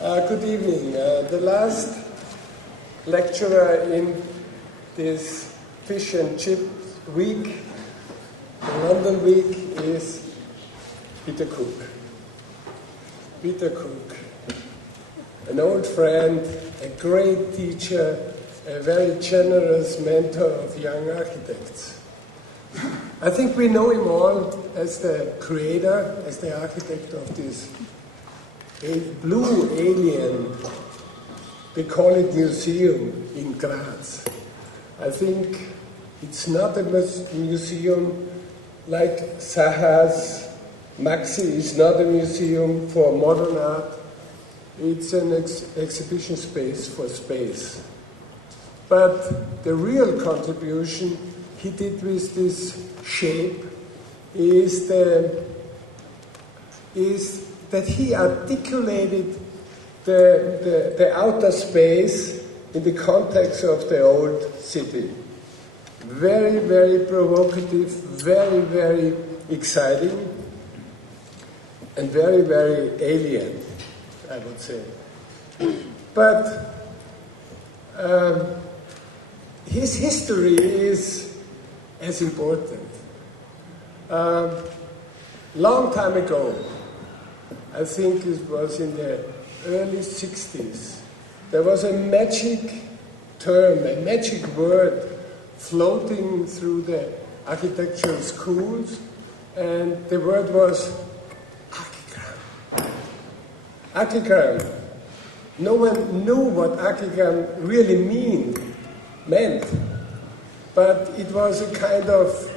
Good evening. The last lecturer in this fish and chip week, the London week, is Peter Cook. Peter Cook, an old friend, a great teacher, a very generous mentor of young architects. I think we know him all as the creator, as the architect of this blue alien, they call it museum in Graz. I think it's not a museum like Zaha's Maxi is not a museum for modern art. It's an exhibition space for space. But the real contribution he did with this shape is that he articulated the outer space in the context of the old city. Very, very provocative, very, very exciting, and very, very alien, I would say. But his history is as important. Long time ago, I think it was in the early 60s, there was a magic term, a magic word floating through the architectural schools, and the word was archigram. Archigram. No one knew what archigram really meant, but it was a kind of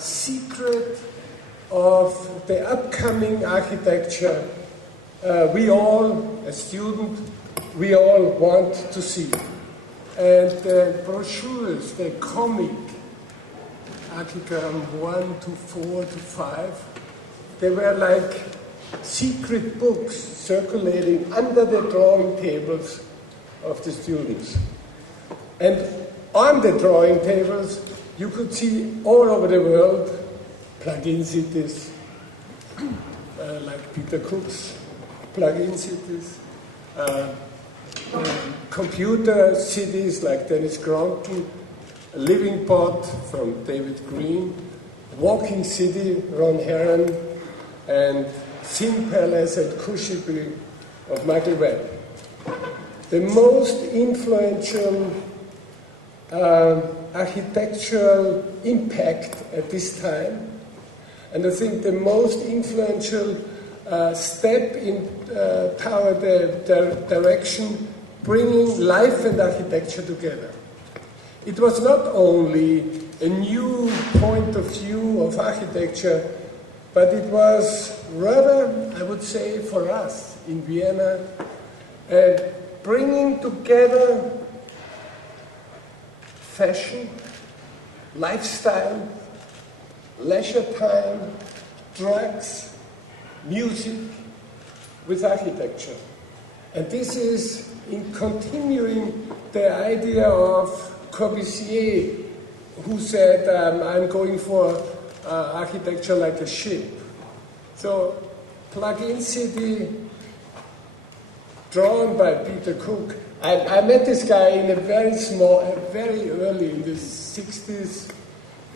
secret of the upcoming architecture we all, as students, we all want to see. And the brochures, the comic, archigram 1 to 4 to 5, they were like secret books circulating under the drawing tables of the students. And on the drawing tables, you could see all over the world plug-in cities, like Peter Cook's plug-in cities, computer cities like Dennis Cronky, Living Pot from David Green, Walking City, Ron Heron, and Sin Palace at Kushibi of Michael Webb. The most influential architectural impact at this time, and I think the most influential step in toward the direction bringing life and architecture together. It was not only a new point of view of architecture, but it was rather, I would say, for us in Vienna, bringing together fashion, lifestyle, leisure time, drugs, music with architecture. And this is in continuing the idea of Corbusier, who said, I'm going for architecture like a ship. So, plug-in city, drawn by Peter Cook. I met this guy in a very early in the 60s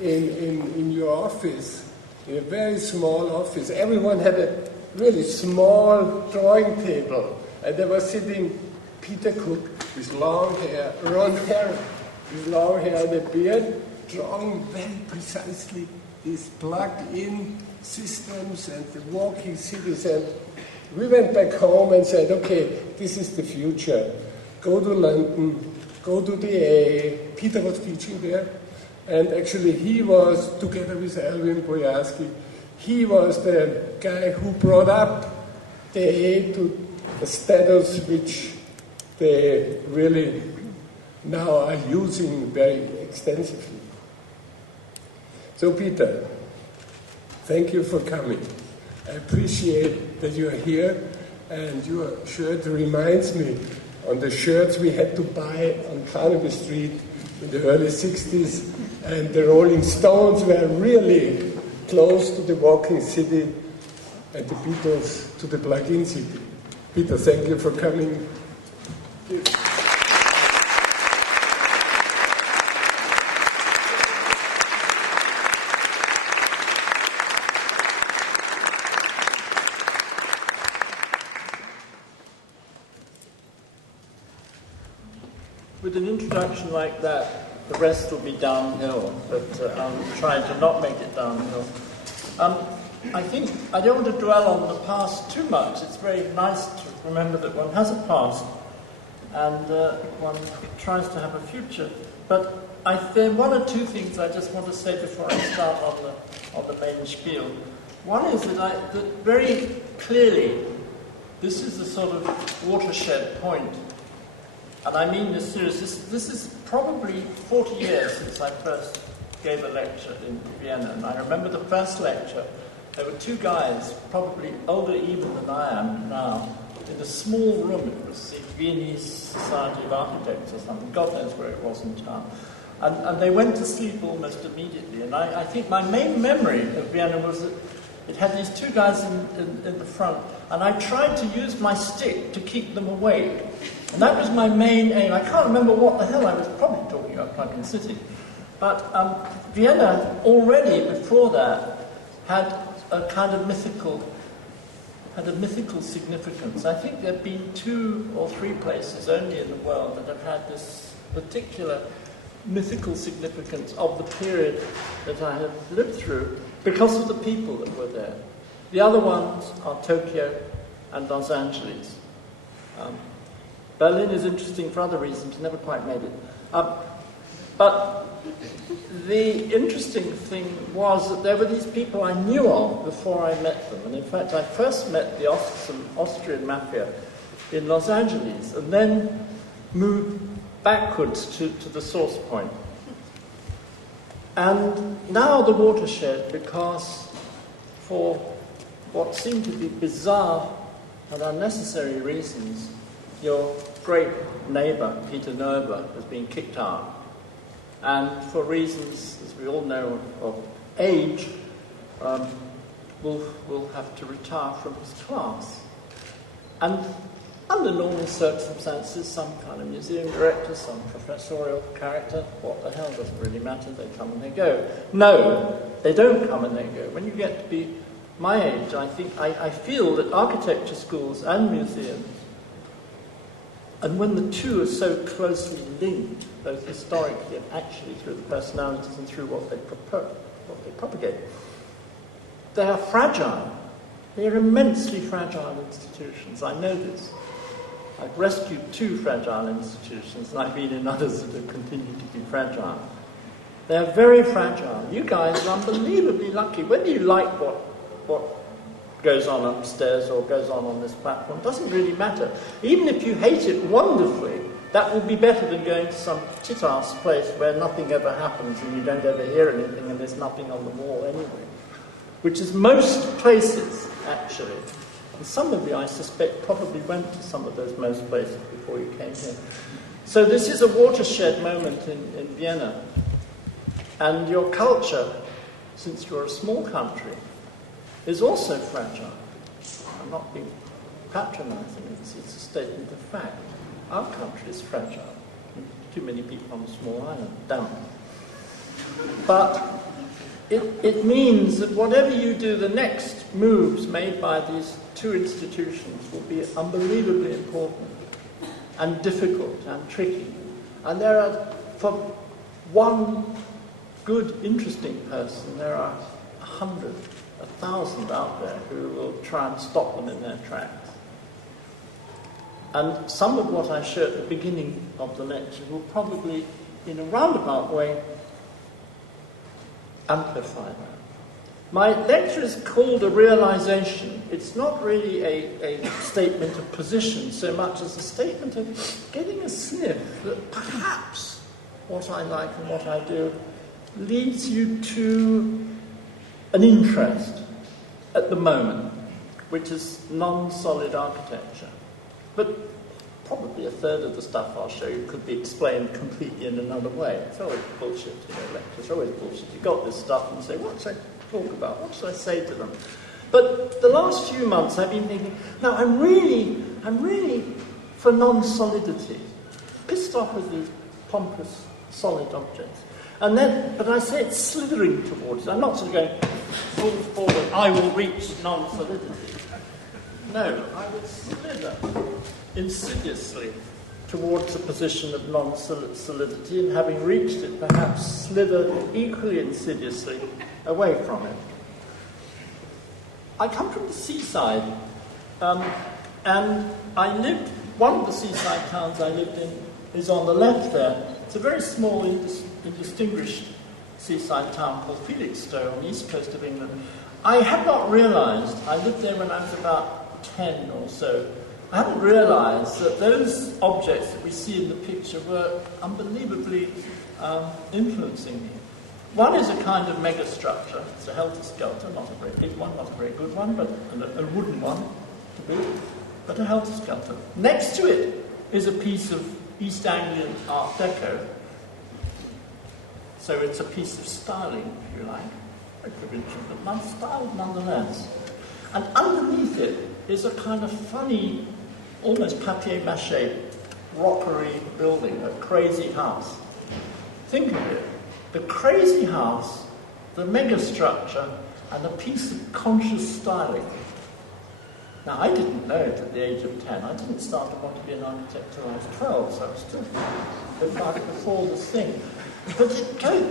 in your office, in a very small office. Everyone had a really small drawing table, and there was sitting Peter Cook with long hair, Ron Heron with long hair and a beard, drawing very precisely these plug-in systems and the walking cities. And we went back home and said, okay, this is the future. Go to London, go to the A. Peter was teaching there, and actually he was, together with Alvin Boyarsky, he was the guy who brought up the A to the status which they really now are using very extensively. So Peter, thank you for coming. I appreciate that you are here, and your shirt reminds me on the shirts we had to buy on Carnaby Street in the early 60s, and the Rolling Stones were really close to the walking city and the Beatles to the plug-in city. Peter, thank you for coming. With an introduction like that, the rest will be downhill, but I'm trying to not make it downhill. I think I don't want to dwell on the past too much. It's very nice to remember that one has a past and one tries to have a future. But there are one or two things I just want to say before I start on the main spiel. One is that very clearly this is a sort of watershed point. And I mean this seriously. This is probably 40 years since I first gave a lecture in Vienna. And I remember the first lecture, there were two guys, probably older even than I am now, in a small room. It was the Viennese Society of Architects or something. God knows where it was in town. And they went to sleep almost immediately. And I think my main memory of Vienna was that it had these two guys in the front. And I tried to use my stick to keep them awake. And that was my main aim. I can't remember what the hell I was probably talking about, Plug-in City. But Vienna, already before that, had a kind of mythical significance. I think there have been 2 or 3 places only in the world that have had this particular mythical significance of the period that I have lived through because of the people that were there. The other ones are Tokyo and Los Angeles. Berlin is interesting for other reasons, never quite made it. But the interesting thing was that there were these people I knew of before I met them. And in fact, I first met the Austrian mafia in Los Angeles and then moved backwards to the source point. And now the watershed, because for what seemed to be bizarre and unnecessary reasons, your great neighbour, Peter Noble, has been kicked out. And for reasons, as we all know, of age, will have to retire from his class. And under normal circumstances, some kind of museum director, some professorial character, what the hell, doesn't really matter, they come and they go. No, they don't come and they go. When you get to be my age, I feel that architecture schools and museums, and when the two are so closely linked, both historically and actually through the personalities and through what they propagate, they are fragile. They are immensely fragile institutions. I know this. I've rescued 2 fragile institutions, and I've been in others that have continued to be fragile. They are very fragile. You guys are unbelievably lucky. Whether you like what goes on upstairs or goes on this platform doesn't really matter. Even if you hate it wonderfully, that will be better than going to some tit-ass place where nothing ever happens and you don't ever hear anything and there's nothing on the wall anyway. Which is most places, actually. And some of you, I suspect, probably went to some of those most places before you came here. So this is a watershed moment in Vienna. And your culture, since you're a small country, is also fragile. I'm not being patronizing, it's a statement of fact. Our country is fragile. Too many people on a small island, damn it. But it means that whatever you do, the next moves made by these 2 institutions will be unbelievably important and difficult and tricky. And there are, for one good, interesting person, there are 100, 1,000 out there who will try and stop them in their tracks. And some of what I show at the beginning of the lecture will probably, in a roundabout way, amplify that. My lecture is called A Realization. It's not really a statement of position so much as a statement of getting a sniff that perhaps what I like and what I do leads you to an interest at the moment, which is non-solid architecture. But probably a third of the stuff I'll show you could be explained completely in another way. It's always bullshit, lectures are always bullshit. You've got this stuff and you say, what should I talk about? What should I say to them? But the last few months I've been thinking, now I'm really I'm really for non-solidity. Pissed off with these pompous, solid objects. And then, but I say it's slithering towards it. I'm not sort of going full forward, I will reach non-solidity. No, I will slither insidiously towards a position of non-solidity, and having reached it, perhaps slither equally insidiously away from it. I come from the seaside, and I lived, one of the seaside towns I lived in is on the left there. It's a very small, indistinguished seaside town called Felixstowe on the east coast of England. I had not realised, I lived there when I was about 10 or so, I hadn't realised that those objects that we see in the picture were unbelievably influencing me. One is a kind of megastructure. It's a helter-skelter, not a very big one, not a very good one, but a wooden one to boot, but a helter-skelter. Next to it is a piece of East Anglian Art Deco. So it's a piece of styling, if you like, very provincial, but styled nonetheless. And underneath it is a kind of funny, almost papier-mâché, rockery building, a crazy house. Think of it. The crazy house, the megastructure, and a piece of conscious styling. Now, I didn't know it at the age of 10. I didn't start to want to be an architect till I was 12, so I was still before this thing. But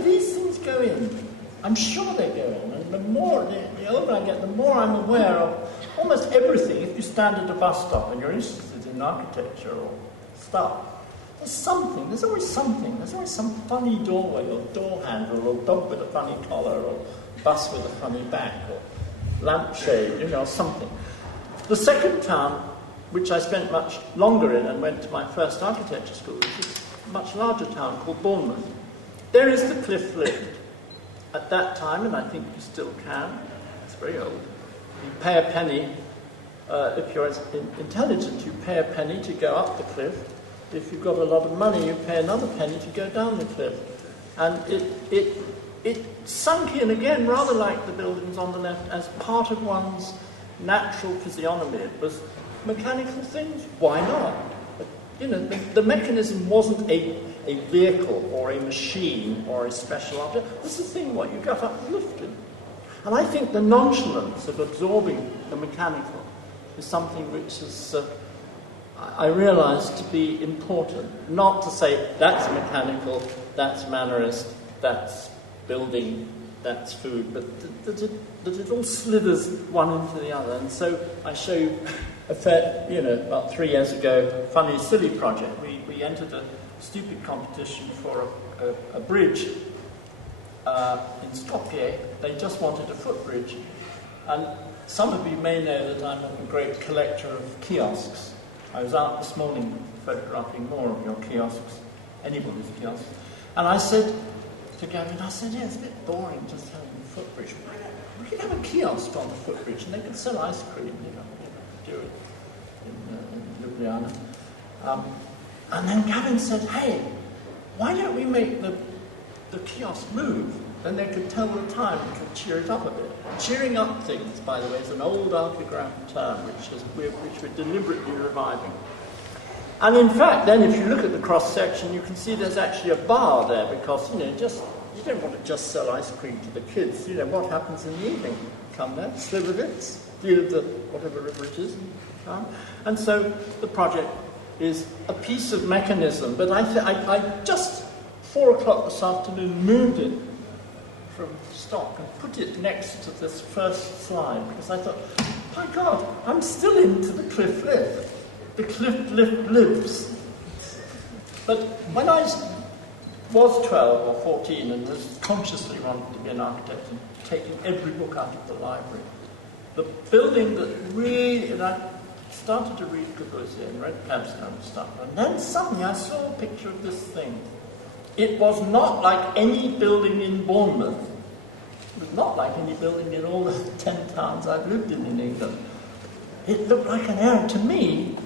these things go in. I'm sure they go in. And the older I get, the more I'm aware of almost everything. If you stand at a bus stop and you're interested in architecture or stuff, there's something, there's always something. There's always some funny doorway or door handle or dog with a funny collar or bus with a funny back or lampshade, something. The second town, which I spent much longer in and went to my first architecture school, which is a much larger town called Bournemouth. There is the cliff lift. At that time, and I think you still can, it's very old, you pay a penny, if you're intelligent, you pay a penny to go up the cliff. If you've got a lot of money, you pay another penny to go down the cliff. And it sunk in again, rather like the buildings on the left, as part of one's natural physiognomy. It was mechanical things, why not? But, the mechanism wasn't a vehicle or a machine or a special object. It's a thing what you got up and lifted. And I think the nonchalance of absorbing the mechanical is something which is, I realise to be important. Not to say that's mechanical, that's mannerist, that's building, that's food, but that it all slithers one into the other. And so I show you about 3 years ago, funny, silly project. We entered a stupid competition for a bridge in Skopje. They just wanted a footbridge. And some of you may know that I'm a great collector of kiosks. I was out this morning photographing more of your kiosks, anybody's kiosks. And I said to Gavin, it's a bit boring just having a footbridge. We could have a kiosk on the footbridge and they could sell ice cream, do it in Ljubljana. And then Gavin said, hey, why don't we make the kiosk move? Then they could tell the time and could cheer it up a bit. Cheering up things, by the way, is an old archograph term which we're deliberately reviving. And in fact, then if you look at the cross-section, you can see there's actually a bar there because, you don't want to just sell ice cream to the kids. What happens in the evening? Come there, Sliver bits, deal with the whatever river it is. And so the project is a piece of mechanism. But I just 4 o'clock this afternoon moved it from stock and put it next to this first slide because I thought, my God, I'm still into the cliff lift. The cliff lift lives. But when I was 12 or 14 and was consciously wanting to be an architect and taking every book out of the library, the building that really, and I started to read Corbusier and read Pabstin and stuff, and then suddenly I saw a picture of this thing. It was not like any building in Bournemouth. It was not like any building in all the 10 towns I've lived in England. It looked like an aeroplane. To me,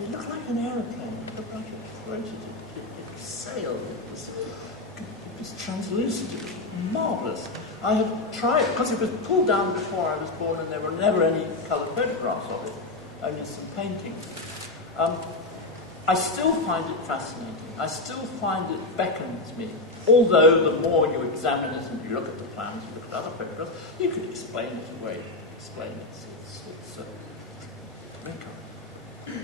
it looked like an aeroplane. It looked like it floated. It sailed. It was translucent. It was marvellous. I had tried, because it was pulled down before I was born and there were never any coloured photographs of it, only some paintings. I still find it fascinating. I still find it beckons me. Although the more you examine it and you look at the plans, you look at other photographs, you could explain it away, explain its makeup.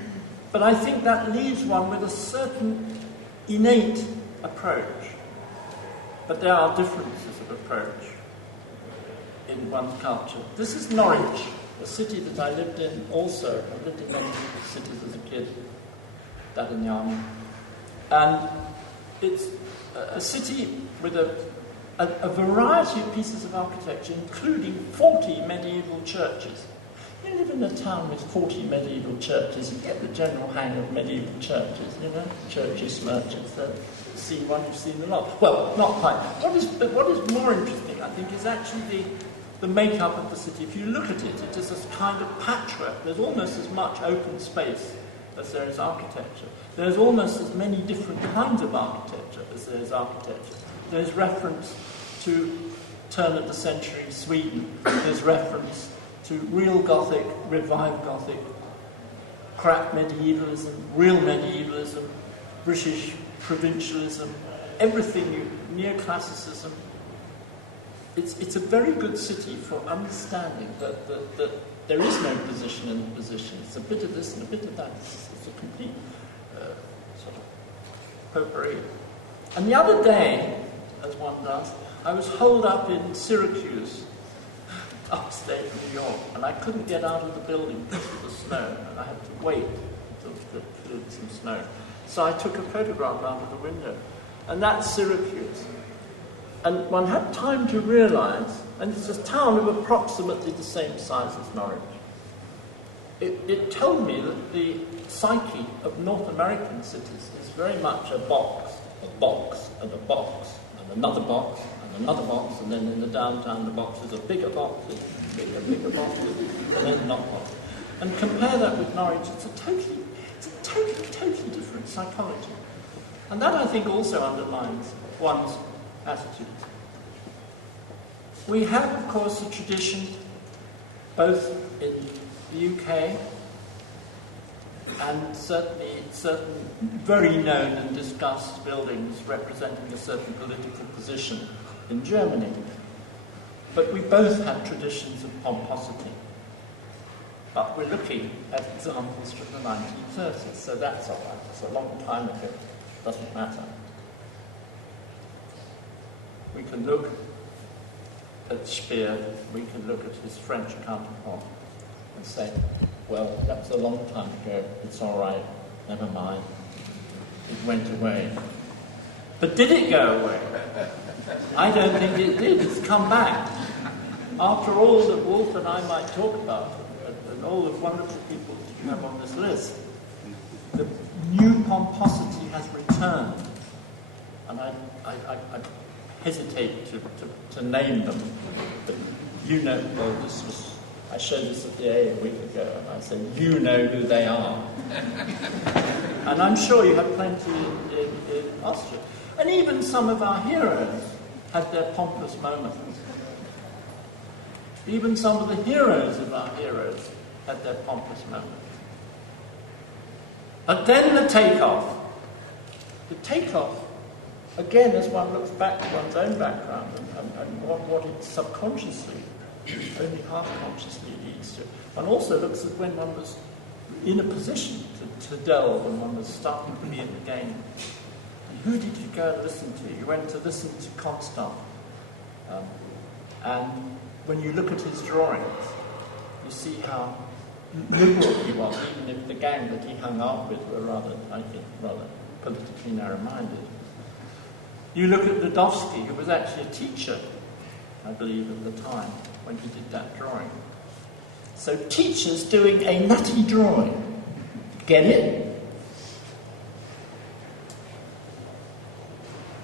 But I think that leaves one with a certain innate approach. But there are differences of approach in one's culture. This is Norwich, a city that I lived in also. I lived in many cities as a kid, that in the army. And it's a city with a variety of pieces of architecture, including 40 medieval churches. You live in a town with 40 medieval churches, you get the general hang of medieval churches, you know, churches, merchants, see one, you've seen them all. Well, not quite. What is more interesting, I think, is actually the makeup of the city. If you look at it, it is a kind of patchwork. There's almost as much open space as there is architecture. There's almost as many different kinds of architecture as there is architecture. There's reference to turn of the century Sweden. There's reference to real Gothic, revived Gothic, crack medievalism, real medievalism, British provincialism, everything, neoclassicism. It's a very good city for understanding that there is no position in the position. It's a bit of this and a bit of that. It's a complete sort of potpourri. And the other day, as one does, I was holed up in Syracuse, upstate New York, and I couldn't get out of the building because of the snow, and I had to wait until it cleared some snow. So I took a photograph out of the window, and that's Syracuse. And one had time to realise, and it's a town of approximately the same size as Norwich. It told me that the psyche of North American cities is very much a box, and a box, and another box, and another box, and then in the downtown the box is a bigger box, bigger box, and then not box. And compare that with Norwich, it's a totally different psychology. And that, I think, also underlines one's attitude. We have, of course, a tradition, both in the UK and certainly certain very known and discussed buildings representing a certain political position in Germany. But we both have traditions of pomposity. But we're looking at examples from the 1930s, so that's all right. It's a long time ago. Doesn't matter. We can look at Speer, we can look at his French counterpart and say, well, that was a long time ago, it's all right, never mind. It went away. But did it go away? I don't think it did. It's come back. After all that Wolf and I might talk about, and all the wonderful people that you have on this list, the new pomposity has returned. And I hesitate to name them, but you know, well, I showed this at the A week ago, and I said, you know who they are. And I'm sure you have plenty in Austria. And even some of our heroes had their pompous moments. Even some of the heroes of our heroes had their pompous moments. But then the takeoff. The takeoff, again, as one looks back to one's own background and what it subconsciously, only half-consciously leads to, one also looks at when one was in a position to delve, when one was starting to be in the game. And who did you go and listen to? You went to listen to Constant. And when you look at his drawings, you see how liberal he was, even if the gang that he hung out with were rather politically narrow-minded. You look at Ludowski, who was actually a teacher, I believe, at the time when he did that drawing. So teachers doing a nutty drawing. Get it?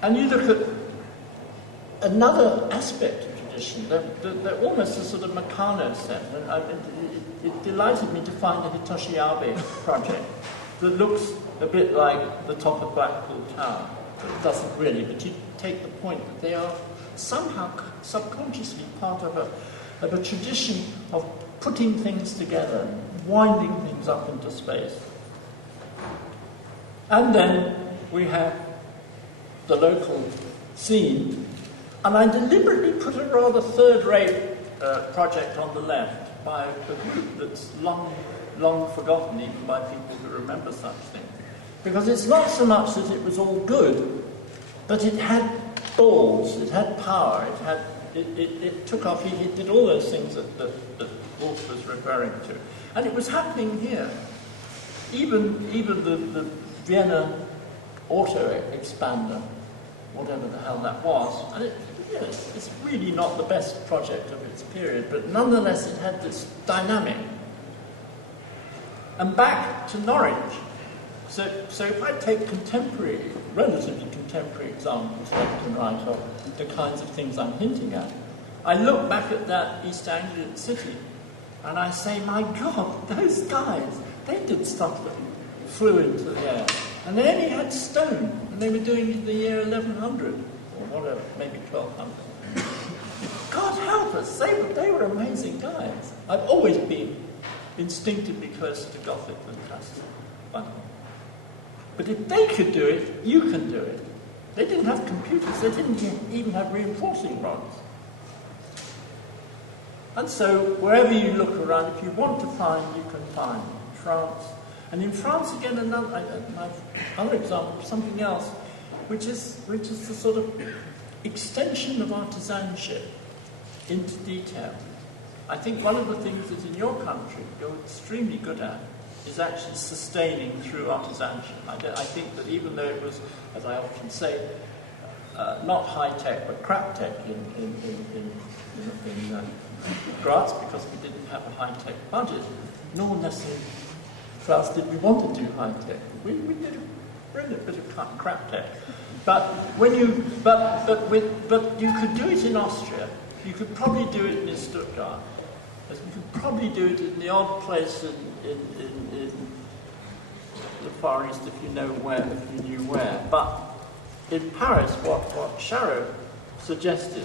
And you look at another aspect of tradition. They're almost a sort of Meccano set. And it delighted me to find the Hitoshi Abe project that looks a bit like the top of Blackpool Tower. It doesn't really, but you take the point that they are somehow subconsciously part of a tradition of putting things together, winding things up into space. And then we have the local scene, and I deliberately put a rather third-rate project on the left by a group that's long forgotten even by people who remember such things. Because it's not so much that it was all good, but it had balls, it had power, it took off, it did all those things that Wolf was referring to. And it was happening here. Even the Vienna auto expander, whatever the hell that was, and it's really not the best project of its period, but nonetheless it had this dynamic. And back to Norwich. So if I take contemporary, relatively contemporary examples left and right of the kinds of things I'm hinting at, I look back at that East Anglian city and I say, my God, those guys, they did stuff that flew into the air. And they only had stone, and they were doing it in the year 1100, or whatever, maybe 1200. God help us, they were amazing guys. I've always been instinctively closer to Gothic than Classical. But if they could do it, you can do it. They didn't have computers, they didn't even have reinforcing rods. And so, wherever you look around, if you want to find, you can find. France. And in France, again, another example of something else, which is the sort of extension of artisanship into detail. I think one of the things that in your country you're extremely good at is actually sustaining through artisanship. I think that even though it was, as I often say, not high-tech, but crap-tech in Graz, because we didn't have a high-tech budget, nor necessarily for us did we want to do high-tech. We did a brilliant bit of crap-tech. But you could do it in Austria, you could probably do it in Stuttgart, you could probably do it in the odd place in the Far East, if you knew where. But in Paris, what Charot suggested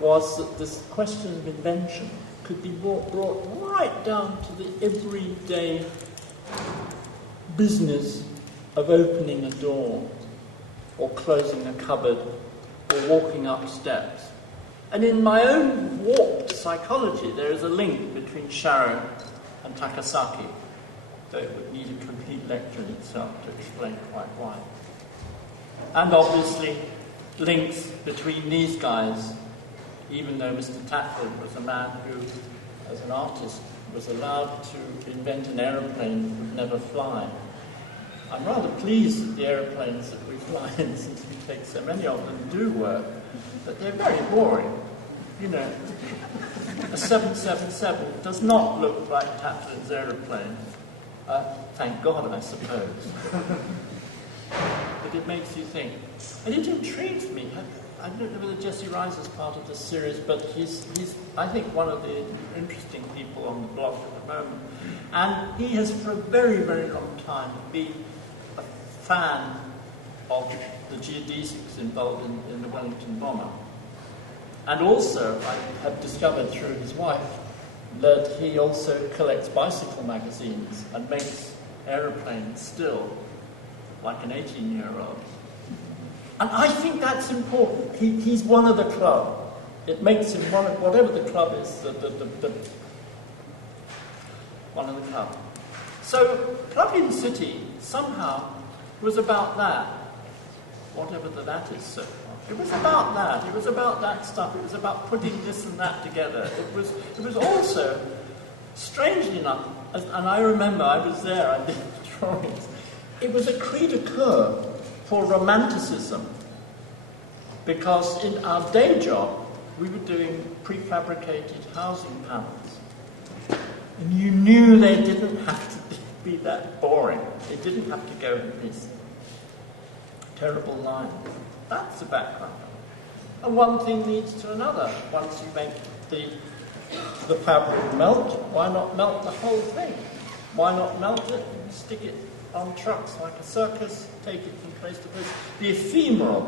was that this question of invention could be brought right down to the everyday business of opening a door, or closing a cupboard, or walking up steps. And in my own warped psychology, there is a link between Charot and Takasaki, though it would need a complete lecture in itself to explain quite why. And obviously, links between these guys, even though Mr. TITEL was a man who, as an artist, was allowed to invent an aeroplane that would never fly. I'm rather pleased that the aeroplanes that we fly in, since we take so many of them, do work, but they're very boring. You know, a 777 does not look like Tatlin's aeroplane. Thank God, I suppose. But it makes you think. And it intrigues me. I don't know whether Jesse Rice is part of this series, but he's I think, one of the interesting people on the block at the moment. And he has, for a very, very long time, been a fan of the geodesics involved in the Wellington bomber. And also, I have discovered through his wife that he also collects bicycle magazines and makes aeroplanes still, like an 18-year-old. And I think that's important. He's one of the club. It makes him one of, whatever the club is, one of the club. So, Plug-in City, somehow, was about that. Whatever that is so far. It was about that. It was about that stuff. It was about putting this and that together. It was also, strangely enough, and I remember I was there, I did the drawings, it was a cri de coeur for romanticism, because in our day job we were doing prefabricated housing panels, and you knew they didn't have to be that boring. They didn't have to go in these terrible lines. That's the background. And one thing leads to another. Once you make the fabric melt, why not melt the whole thing? Why not melt it and stick it on trucks like a circus, take it from place to place? The ephemeral,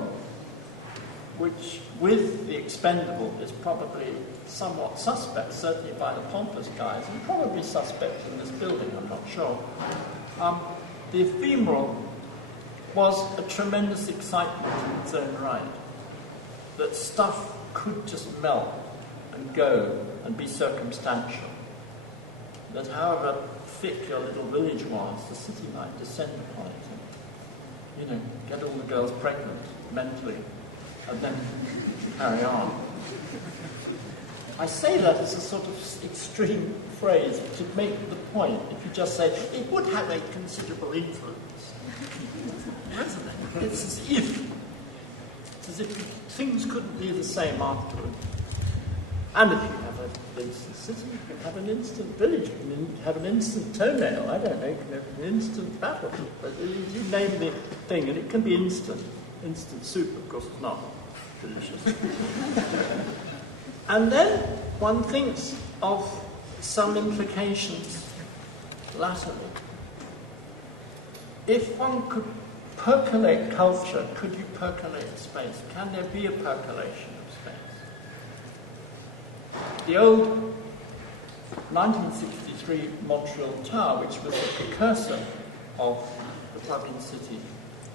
which with the expendable is probably somewhat suspect, certainly by the pompous guys, and probably suspect in this building, I'm not sure. The ephemeral was a tremendous excitement in its own right. That stuff could just melt and go and be circumstantial. That however thick your little village was, the city might descend upon it and, get all the girls pregnant mentally and then carry on. I say that as a sort of extreme phrase to make the point. If you just say, it would have a considerable influence. It's as if things couldn't be the same afterwards. And if you have an instant city, you can have an instant village, you can have an instant toenail, I don't know, you can have an instant battle. But you name the thing, and it can be instant. Instant soup, of course, is not delicious. And then one thinks of some implications latterly. If one could percolate culture, could you percolate space? Can there be a percolation of space? The old 1963 Montreal Tower, which was the precursor of the Publin City,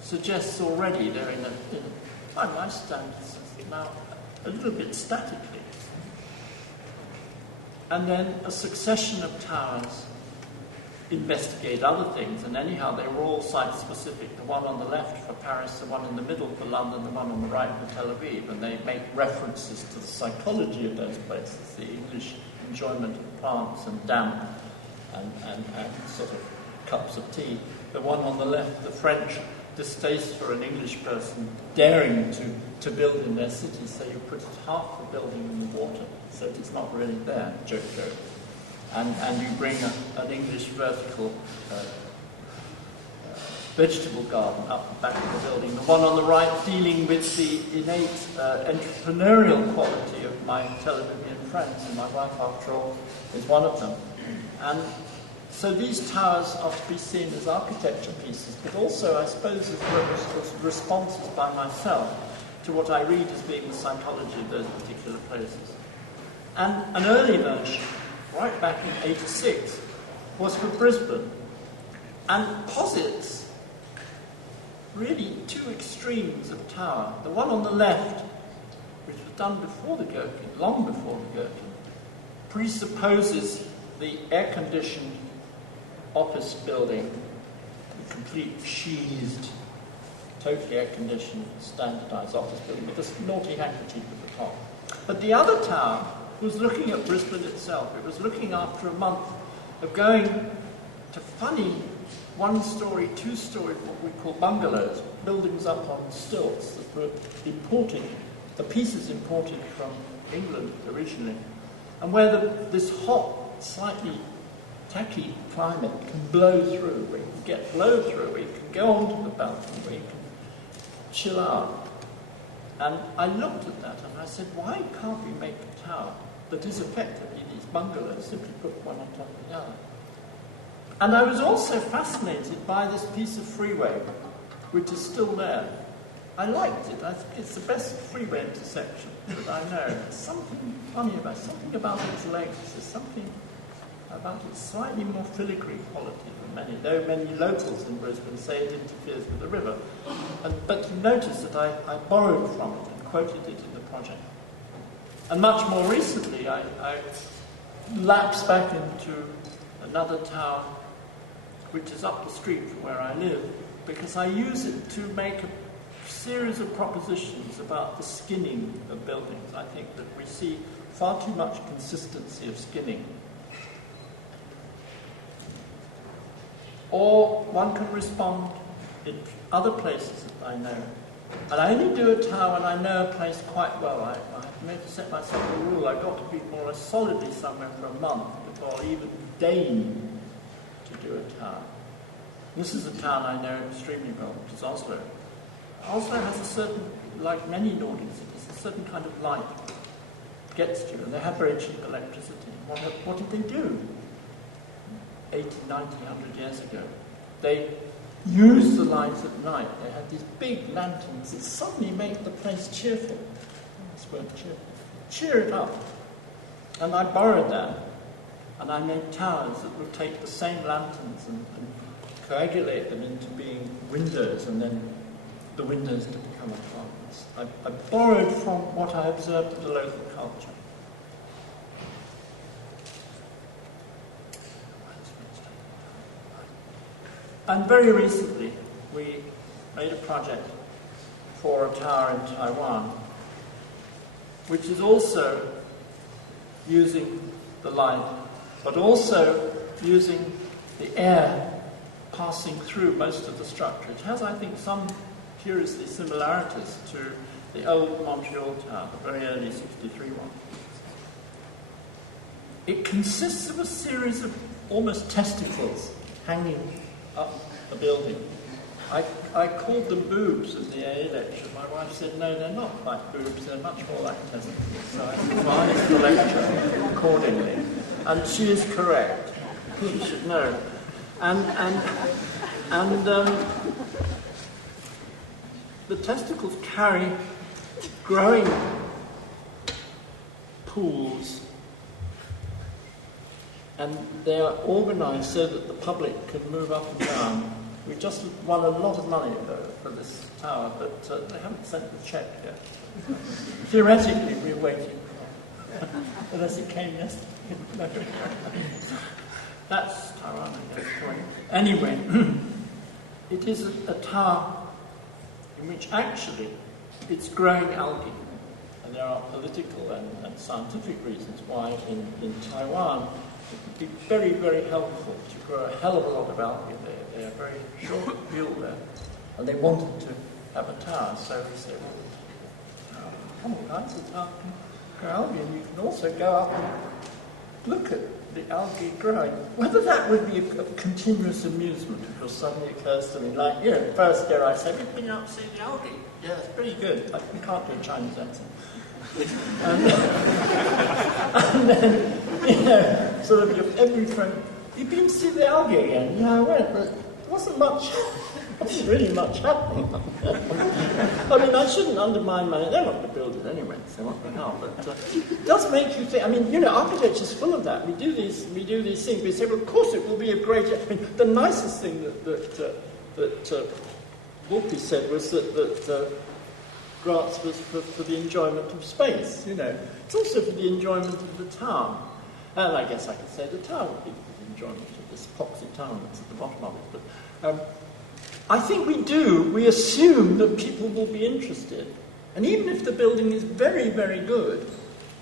suggests already they're in by my standards, now a little bit statically. And then a succession of towers investigate other things, and anyhow they were all site-specific. The one on the left for Paris, the one in the middle for London, the one on the right for Tel Aviv, and they make references to the psychology of those places, the English enjoyment of plants and damp and sort of cups of tea. The one on the left, the French distaste for an English person daring to build in their city, so you put half the building in the water, so it is not really there, joke. And you bring an English vertical vegetable garden up the back of the building. The one on the right dealing with the innate entrepreneurial quality of my Tel Avivian friends, and my wife, after all, is one of them. And so these towers are to be seen as architecture pieces, but also, I suppose, as responses by myself to what I read as being the psychology of those particular places. And an early version, right back in '86, was for Brisbane, and posits really two extremes of tower. The one on the left, which was done before the Gherkin, long before the Gherkin, presupposes the air-conditioned office building, the complete sheathed, totally air-conditioned, standardised office building with this naughty handkerchief at the top. But the other tower was looking at Brisbane itself. It was looking after a month of going to funny one-storey, two-storey, what we call bungalows, buildings up on stilts that were imported, the pieces imported from England originally, and where this hot, slightly tacky climate can blow through, where you can get blow through, where you can go onto the balcony, where you can chill out. And I looked at that and I said, why can't we make a tower that is effectively these bungalows, simply put one on top of the other? And I was also fascinated by this piece of freeway, which is still there. I liked it. I think it's the best freeway intersection that I know. There's something funny about it, something about its length. There's something about its slightly more filigree quality than many, though many locals in Brisbane say it interferes with the river. But you notice that I borrowed from it and quoted it in the project. And much more recently, I lapsed back into another tower, which is up the street from where I live, because I use it to make a series of propositions about the skinning of buildings. I think that we see far too much consistency of skinning. Or one can respond in other places that I know. And I only do a tower when I know a place quite well. I've made to set myself a rule. I've got to be more or less solidly somewhere for a month before I even deign to do a tower. This is a town I know extremely well, which is Oslo. Oslo has a certain, like many Nordic cities, a certain kind of light gets to you, and they have very cheap electricity. What did they do 80, 90, 100 years ago? They used the light at night. They had these big lanterns that suddenly make the place cheerful. This word cheerful. Cheer it up. And I borrowed that, and I made towers that would take the same lanterns and coagulate them into being windows, and then the windows to become apartments. I borrowed from what I observed in the local culture. And very recently, we made a project for a tower in Taiwan, which is also using the light, but also using the air passing through most of the structure. It has, I think, some curiously similarities to the old Montreal Tower, the very early 63 one. It consists of a series of almost testicles hanging up the building. I called them boobs in the AA lecture. My wife said, no, they're not like boobs, they're much more like testicles. So I revised the lecture accordingly. And she is correct. You should know. And the testicles carry growing pools, and they are organized so that the public can move up and down. We just won a lot of money for this tower, but they haven't sent the check yet. Theoretically, we're waiting for it, unless it came yesterday. That's Taiwan, I guess. Anyway, it is a tower in which actually it's growing algae. And there are political and scientific reasons why in Taiwan it would be very, very helpful to grow a hell of a lot of algae there. They are very short-filled there. And they wanted to have a tower, so we said, well, come on guys, the tower can grow algae, and you can also go up and look at the algae growing. Whether that would be a continuous amusement, which suddenly occurs to me, like, first year I said, we've been out to see the algae. Yeah, it's pretty good. We can't do a Chinese accent. and then, sort of your every friend, you've been to see the algae again? Yeah, I went, but wasn't really much happening. I mean, I shouldn't undermine money. They're not going to build it anyway, so what the hell? But it does make you think. I mean, architecture's full of that. We do these things. We say, well, of course, it will be a great. I mean, the nicest thing that Wolpe said was that Graz was for the enjoyment of space. It's also for the enjoyment of the town. And I guess I could say the town would be for the enjoyment of this epoxy town that's at the bottom of it. But I think we assume that people will be interested. And even if the building is very, very good,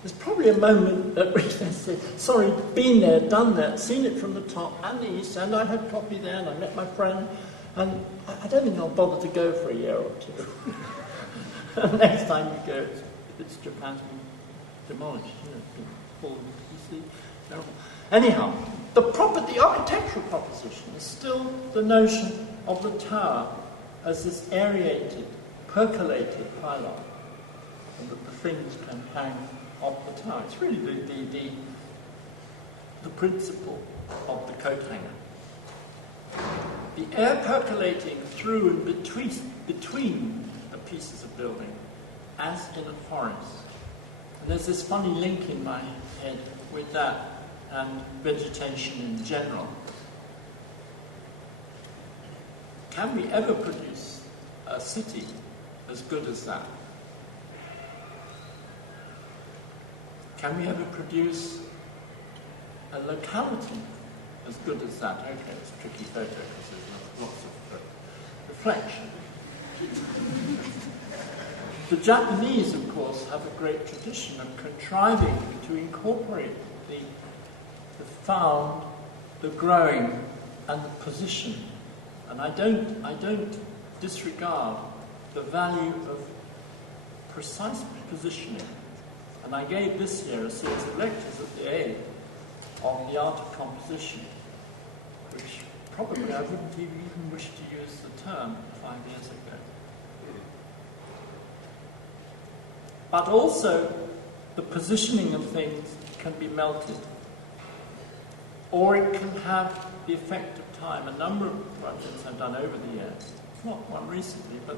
there's probably a moment at which they say, sorry, been there, done that, seen it from the top and the east, and I had coffee there, and I met my friend, and I don't think I'll bother to go for a year or two. Next time you go, it's Japan's been demolished, been fallen to pieces. Terrible. Anyhow, the architectural proposition is still the notion of the tower as this aerated, percolated pylon, and that the things can hang off the tower. It's really the principle of the coat hanger. The air percolating through and between the pieces of building, as in a forest. And there's this funny link in my head with that and vegetation in general. Can we ever produce a city as good as that? Can we ever produce a locality as good as that? Okay, it's a tricky photo because there's lots of reflection. The Japanese, of course, have a great tradition of contriving to incorporate the found, the growing, and the position. And I don't disregard the value of precise positioning. And I gave this year a series of lectures at the A on the art of composition, which probably I wouldn't even wish to use the term 5 years ago. But also, the positioning of things can be melted. Or it can have the effect of time. A number of projects I've done over the years, not one recently, but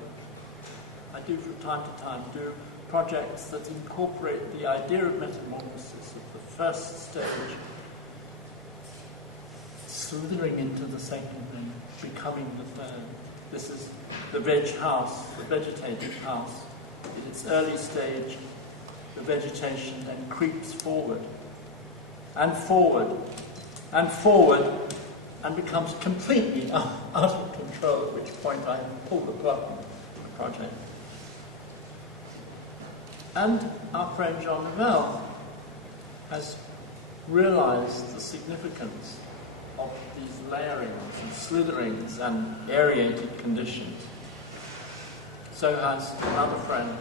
I do from time to time do projects that incorporate the idea of metamorphosis of the first stage slithering into the second and becoming the third. This is the veg house, the vegetated house. In its early stage, the vegetation then creeps forward and forward and forward and becomes completely out of control, at which point I pull the plug on the project. And our friend Jean Nouvel has realized the significance of these layerings and slitherings and aerated conditions. So has another friend,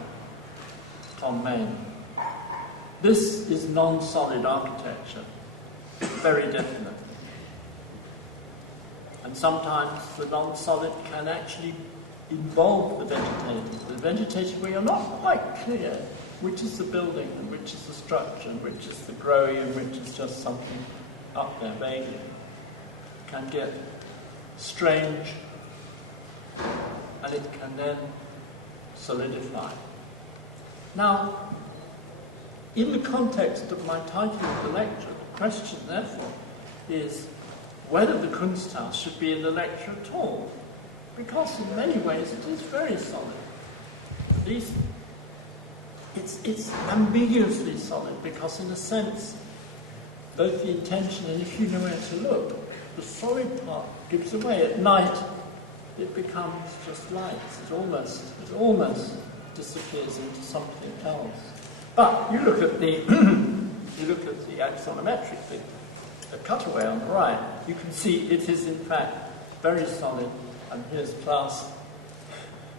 Tom Main. This is non-solid architecture, very definite. And sometimes the non-solid can actually involve the vegetative. The vegetative where you're not quite clear which is the building and which is the structure and which is the growing and which is just something up there vaguely. Can get strange and it can then solidify. Now, in the context of my title of the lecture, the question therefore is whether the Kunsthaus should be in the lecture at all, because in many ways it is very solid. It's ambiguously solid because in a sense both the intention and if you know where to look, the solid part gives away. At night it becomes just light. It almost disappears into something else. But you look at the axonometric thing, the cutaway on the right, you can see it is in fact very solid. And here's Klaus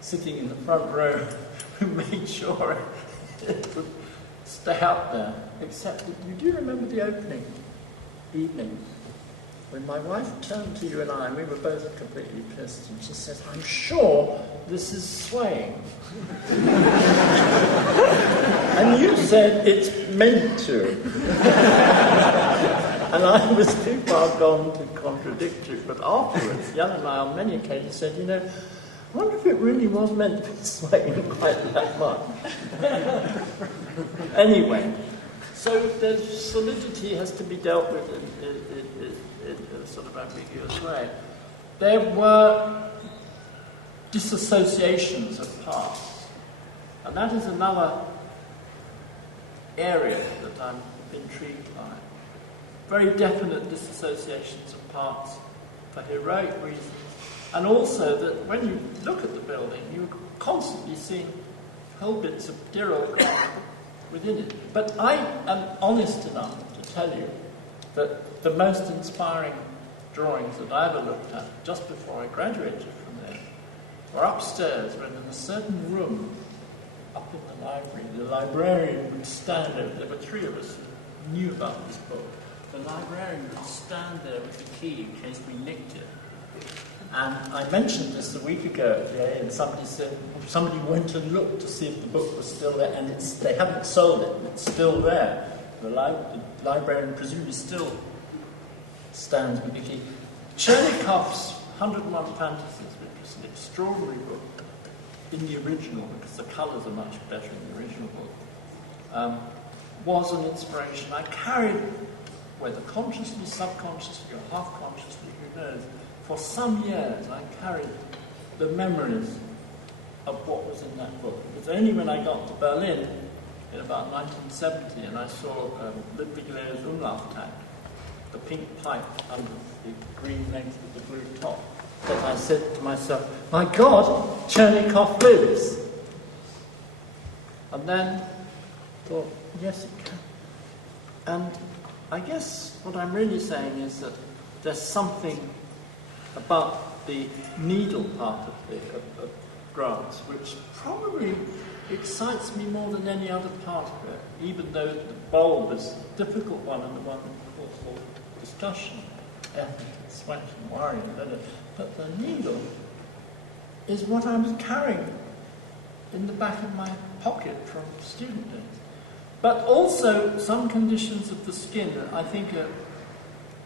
sitting in the front row who made sure it would stay up there. Except that you do remember the opening evening when my wife turned to you and I, and we were both completely pissed, and she said, "I'm sure this is swaying." And you said it's meant to. And I was too far gone to contradict you. But afterwards, Jan and I on many occasions said, I wonder if it really was meant to be swaying quite that much. Anyway, so the solidity has to be dealt with in a sort of ambiguous way. There were disassociations of parts, and that is another area that I'm intrigued by. Very definite disassociations of parts for heroic reasons, and also that when you look at the building, you're constantly seeing whole bits of dear old ground within it. But I am honest enough to tell you that the most inspiring drawings that I ever looked at just before I graduated from there were upstairs when in a certain room up in the library, the librarian would stand there. There were three of us who knew about this book. The librarian would stand there with the key in case we nicked it. And I mentioned this a week ago, and somebody said, somebody went to look to see if the book was still there, and they haven't sold it, it's still there. The librarian presumably still stands with the key. Chernikov's 101 Fantasies, which was an extraordinary book in the original, because the colours are much better in the original book, was an inspiration. I carried, whether consciously, subconsciously, or half-consciously, who knows, for some years I carried the memories of what was in that book. It was only when I got to Berlin in about 1970 and I saw Ludwig Lehr's Umlauftank, the pink pipe under the green length of the blue top, that I said to myself, my God, Chernikov lives. And then thought, yes it can. And I guess what I'm really saying is that there's something about the needle part of Grant's, which probably excites me more than any other part of it, even though the bulb is a difficult one and the one that calls for discussion, effort, and sweat and worry, but the needle is what I was carrying in the back of my pocket from student days. But also some conditions of the skin, I think, are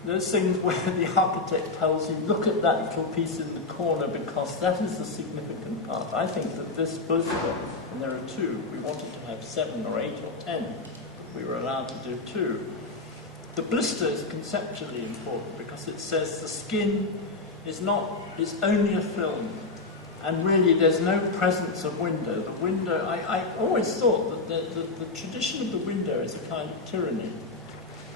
those things where the architect tells you, look at that little piece in the corner because that is a significant part. I think that this booster, and there are two, we wanted to have 7 or 8 or 10. We were allowed to do 2. The blister is conceptually important because it says the skin is only a film, and really there's no presence of window. The window, I always thought that the tradition of the window is a kind of tyranny.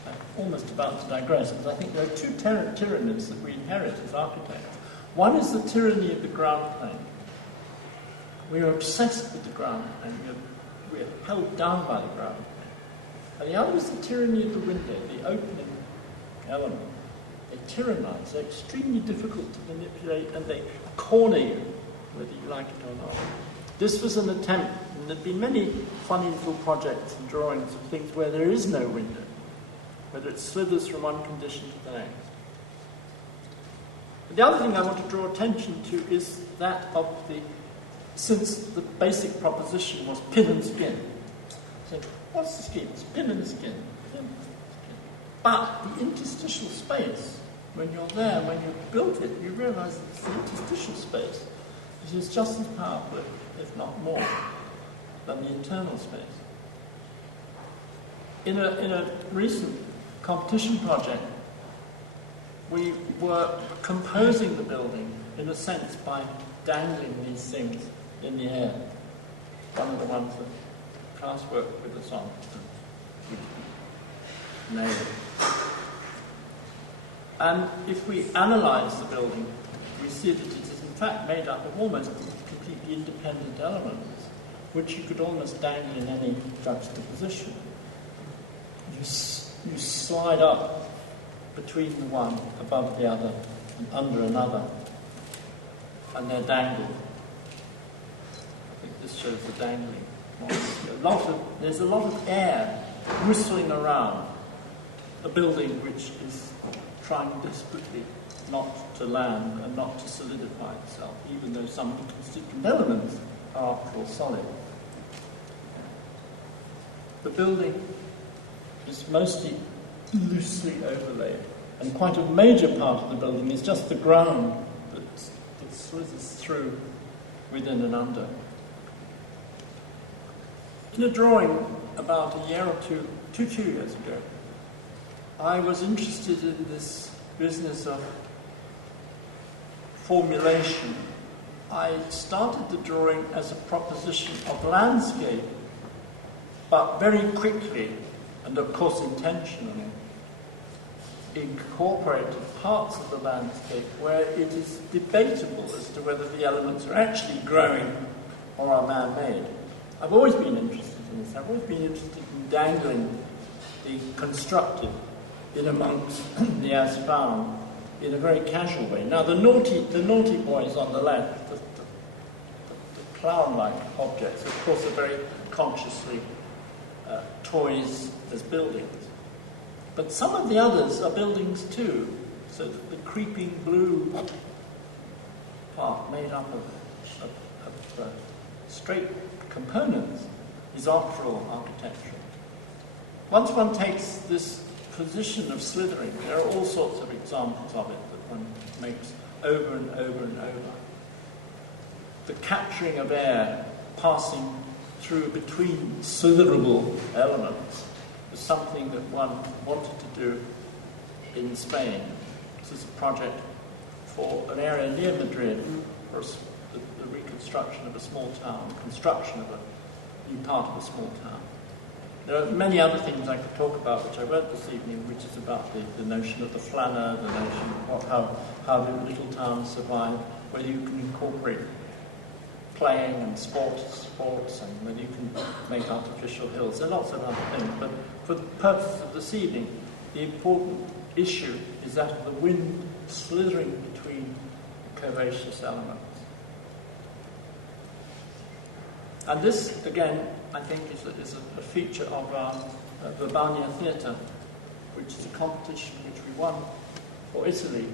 I'm almost about to digress, because I think there are two tyrannies that we inherit as architects. One is the tyranny of the ground plane. We are obsessed with the ground plane. We are held down by the ground plane. And the other is the tyranny of the window, the opening element. They tyrannize. They're extremely difficult to manipulate, and they corner you, whether you like it or not. This was an attempt, and there have been many funny little projects and drawings of things where there is no window, whether it slithers from one condition to the next. But the other thing I want to draw attention to is that of since the basic proposition was pin and skin. So, what's the skin? It's pin and skin. Pin and skin. But the interstitial space, when you're there, when you've built it, you realize that it's the interstitial space. It is just as powerful, if not more, than the internal space. In a recent competition project, we were composing the building, in a sense, by dangling these things in the air. One of the ones that class worked with us on. And if we analyze the building, we see that it is in fact made up of almost completely independent elements, which you could almost dangle in any juxtaposition. You slide up between the one, above the other, and under another, and they're dangled. I think this shows the dangling. There's a lot of air whistling around a building which is trying desperately not to land and not to solidify itself, even though some of the constituent elements are after all solid. The building is mostly loosely overlaid, and quite a major part of the building is just the ground that slithers through within and under. In a drawing about a year or two years ago, I was interested in this business of formulation. I started the drawing as a proposition of landscape, but very quickly, and of course intentionally, incorporated parts of the landscape where it is debatable as to whether the elements are actually growing or are man-made. I've always been interested in this. I've always been interested in dangling the constructive in amongst the as-found in a very casual way. Now, the naughty boys on the left, the clown-like objects, of course, are very consciously toys as buildings. But some of the others are buildings too. So the creeping blue part made up of straight components is after all architecture. Once one takes this position of slithering, there are all sorts of examples of it that one makes over and over and over. The capturing of air passing through between slitherable elements was something that one wanted to do in Spain. This is a project for an area near Madrid, for the reconstruction of a small town, construction of a new part of a small town. There are many other things I could talk about, which I won't this evening, which is about the notion of the flaneur, the notion of how do little towns survive, whether you can incorporate playing and sports, and whether you can make artificial hills. There are lots of other things, but for the purposes of this evening, the important issue is that of the wind slithering between curvaceous elements. And this, again, I think is a feature of our Verbania Theatre, which is a competition which we won for Italy.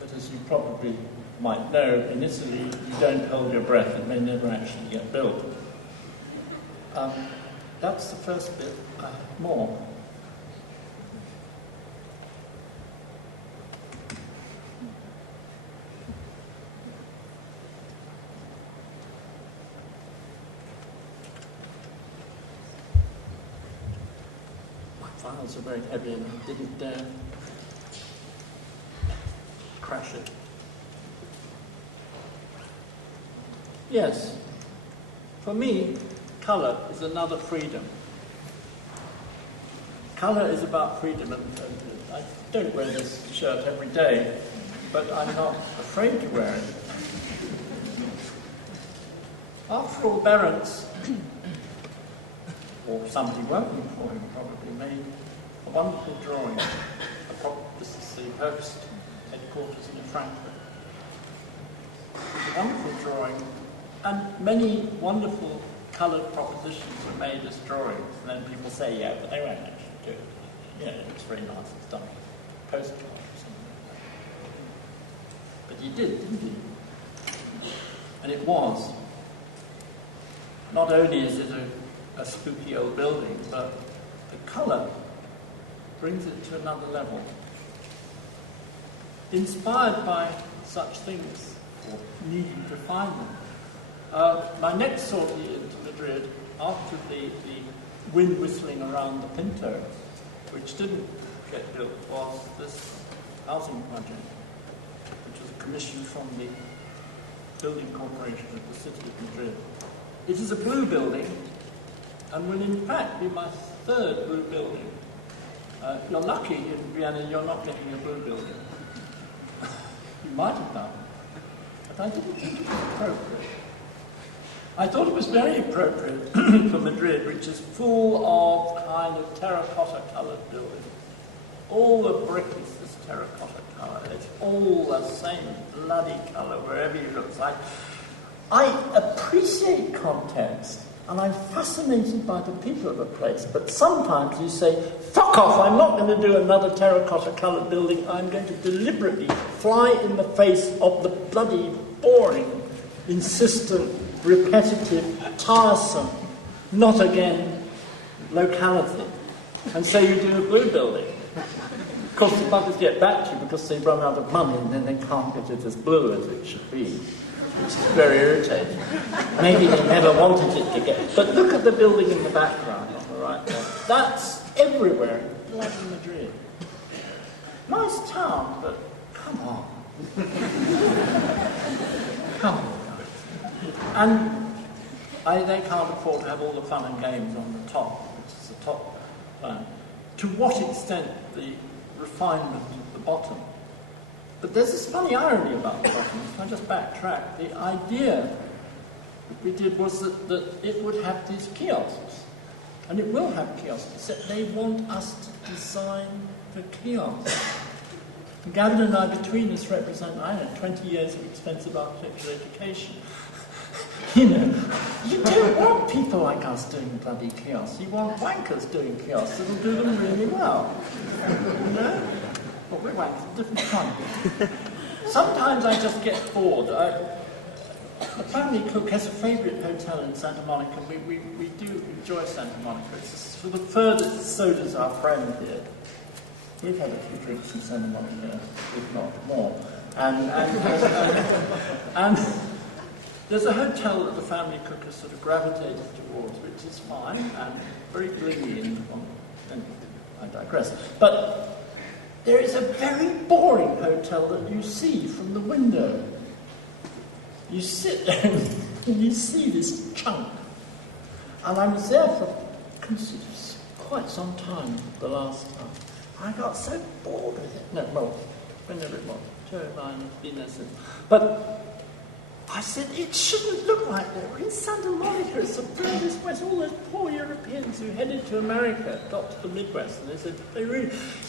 But as you probably might know, in Italy, you don't hold your breath. It may never actually get built. That's the first bit. More. files are very heavy and I didn't dare crash it. Yes, for me, colour is another freedom. Colour is about freedom, and I don't wear this shirt every day, but I'm not afraid to wear it. After all, Berends, or somebody working for him probably, made a wonderful drawing. This is the Post headquarters in Frankfurt. A wonderful drawing, and many wonderful coloured propositions were made as drawings, and then people say, yeah, but they won't actually do it. Yeah, it looks very nice, it's done postcard or something like that. But he did, didn't he? And it was. Not only is it a spooky old building, but the colour brings it to another level. Inspired by such things, or needing to find them. My next sortie into Madrid, after the wind whistling around the Pinto, which didn't get built, was this housing project, which was a commission from the Building Corporation of the City of Madrid. It is a blue building, and will in fact be my third blue building. You're lucky in Vienna you're not getting a blue building. You might have done, but I didn't think it was appropriate. I thought it was very appropriate for Madrid, which is full of kind of terracotta-coloured buildings. All the brick is this terracotta colour. It's all the same bloody colour wherever you look. I appreciate context, and I'm fascinated by the people of a place, but sometimes you say, fuck off, I'm not going to do another terracotta-coloured building, I'm going to deliberately fly in the face of the bloody, boring, insistent, repetitive, tiresome, not again, locality. And so you do a blue building. Of course, the buggers get back to you because they run out of money and then they can't get it as blue as it should be, which is very irritating. Maybe they never wanted it to get... But look at the building in the background on the right there. That's everywhere in bloody Madrid. Nice town, but come on. Come on. And they can't afford to have all the fun and games on the top, which is the top plan. To what extent the refinement of the bottom. But there's this funny irony about the bottom. If I just backtrack, the idea that we did was that it would have these kiosks. And it will have kiosks, except they want us to design for kiosks. And Gavin and I, between us, represent, 20 years of expensive architectural education. You don't want people like us doing bloody kiosks. You want wankers doing kiosks that'll do them really well. Well, we're wankers, different kind. Sometimes I just get bored. The family cook has a favourite hotel in Santa Monica. We do enjoy Santa Monica. It's for the furthest, so does our friend here. We've had a few drinks in Santa Monica, if not more. And there's a hotel that the family cook has sort of gravitated towards, which is fine and very blingy and I digress. But there is a very boring hotel that you see from the window. You sit there and you see this chunk. And I was there for quite some time the last time. I got so bored with it. No, well, whenever it was. Joe and I have been there since. But I said, it shouldn't look like that. We're in Santa Monica, it's the furthest west. All those poor Europeans who headed to America got to the Midwest, and they said,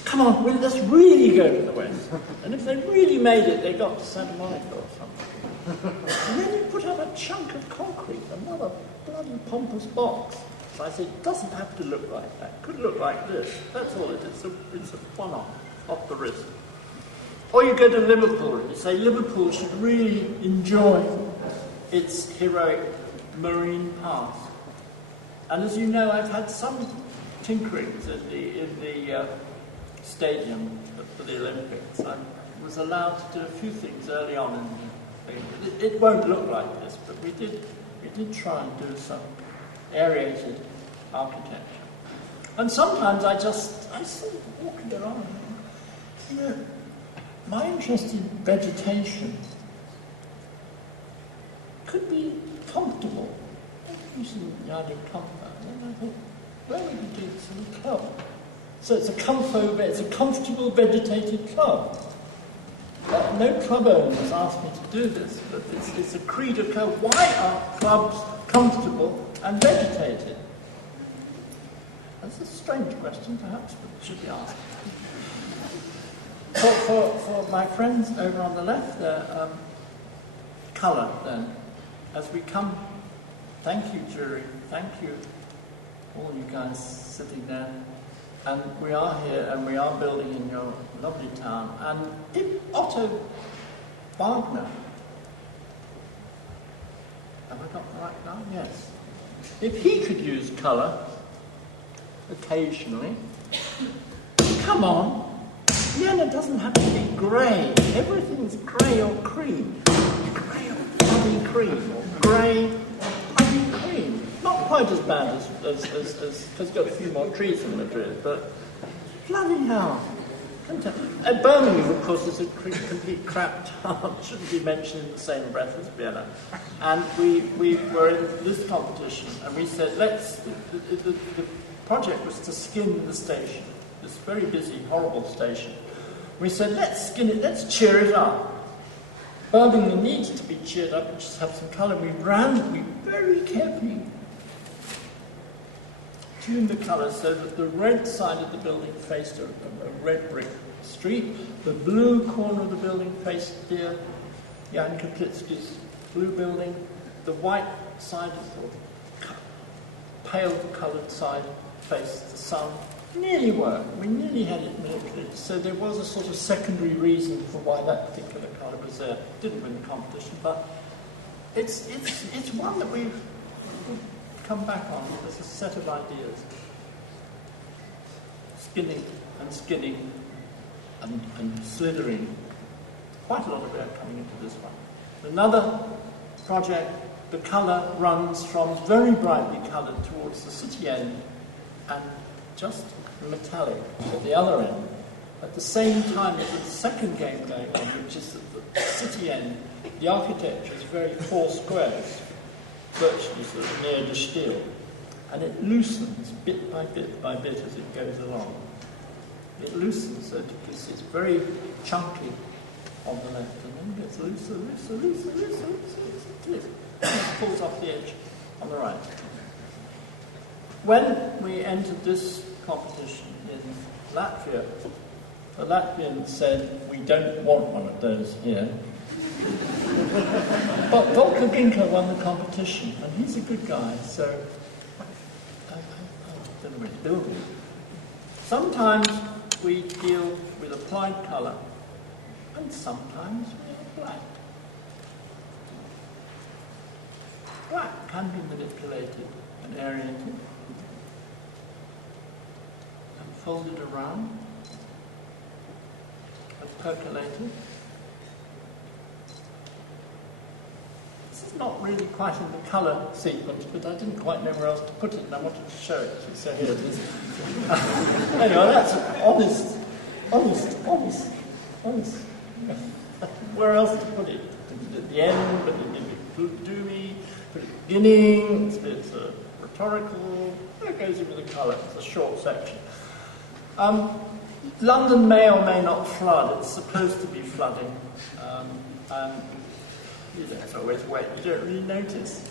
come on, let's really go to the West. And if they really made it, they got to Santa Monica or something. And then you put up a chunk of concrete, another bloody pompous box. So I said, it doesn't have to look like that. It could look like this. That's all it is. It's a one-off, off the wrist. Or you go to Liverpool and you say Liverpool should really enjoy its heroic marine past. And as you know, I've had some tinkerings in the stadium for the Olympics. I was allowed to do a few things early on in the thing. It won't look like this, but we did try and do some aerated architecture. And sometimes I sort of walking around, you know, my interest in vegetation could be comfortable. Using the idea of comfort. And I thought, where would you do this in a club? So it's a comfortable vegetated club. No club owner has asked me to do this, but it's a creed of club. Why are clubs comfortable and vegetated? That's a strange question, perhaps, but it should be asked. For my friends over on the left there, colour then. As we come, thank you, jury, thank you, all you guys sitting there. And we are here and we are building in your lovely town. And if Otto Wagner, have I got the right guy? Yes. If he could use colour occasionally, come on, Vienna doesn't have to be grey. Everything's grey or cream. Grey or bloody cream. Or grey or bloody cream. Not quite as bad as because it's got a few more trees in Madrid, but bloody hell. Birmingham, of course, is a complete crap town, shouldn't be mentioned in the same breath as Vienna. And we were in this competition, and we said, the project was to skin the station, this very busy, horrible station. We said, let's skin it, let's cheer it up. Birmingham needs to be cheered up and just have some colour. We very carefully tuned the colour so that the red side of the building faced a red brick street, the blue corner of the building faced Jan Kaplitzky's blue building, the white side of the pale coloured side faced the sun. Nearly worked. We nearly had it manipulated. So there was a sort of secondary reason for why that particular colour was there. Didn't win the competition, but it's one that we've come back on as a set of ideas. Skinning and slithering. Quite a lot of air coming into this one. Another project, the colour runs from very brightly coloured towards the city end and just metallic at the other end. At the same time, there's a second game going on, which is at the city end. The architecture is very four squares, virtually sort of near the steel, and it loosens bit by bit as it goes along. It loosens, so you can see it's very chunky on the left, and then it gets looser, and it pulls off the edge on the right. When we entered this competition in Latvia, the Latvians said, we don't want one of those here. But Volker Ginker won the competition, and he's a good guy, so I don't know where to build it. Sometimes we deal with applied colour, and sometimes we have black. Black can be manipulated and aerated, and folded around, and percolated. This is not really quite in the colour sequence, but I didn't quite know where else to put it, and I wanted to show it. So here it is. Anyway, that's honest. Where else to put it? At the end, but it didn't do me. Put it at the beginning. It's rhetorical. There goes in with the colour. It's a short section. London may or may not flood. It's supposed to be flooding. And it's always wet, you don't really notice.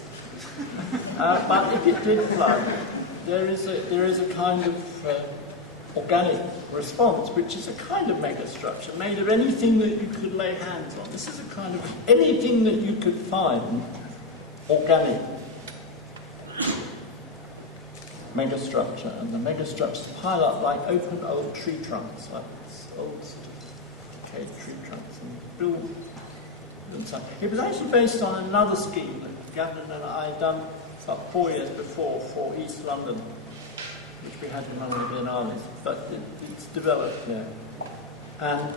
But if it did flood, there is a kind of organic response, which is a kind of megastructure made of anything that you could lay hands on. This is a kind of anything that you could find organic megastructure, and the megastructures pile up like open old tree trunks, like old decayed tree trunks, and build. It was actually based on another scheme that Gavin and I had done about 4 years before for East London, which we had in London Biennales, but it's developed there. And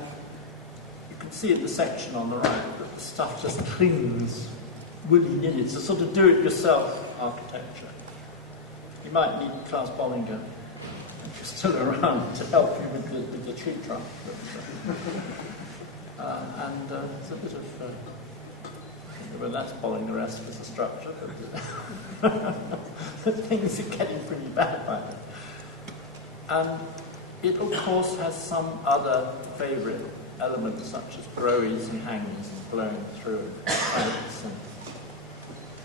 you can see in the section on the right that the stuff just clings willy-nilly. It's a sort of do-it-yourself architecture. You might need Klaus Bollinger if you're still around, to help you with the tree trunk. And it's a bit of, well, that's following the rest as a structure, but things are getting pretty bad by then. And it, of course, has some other favourite elements, such as growies and hangings and blowing through cranks, and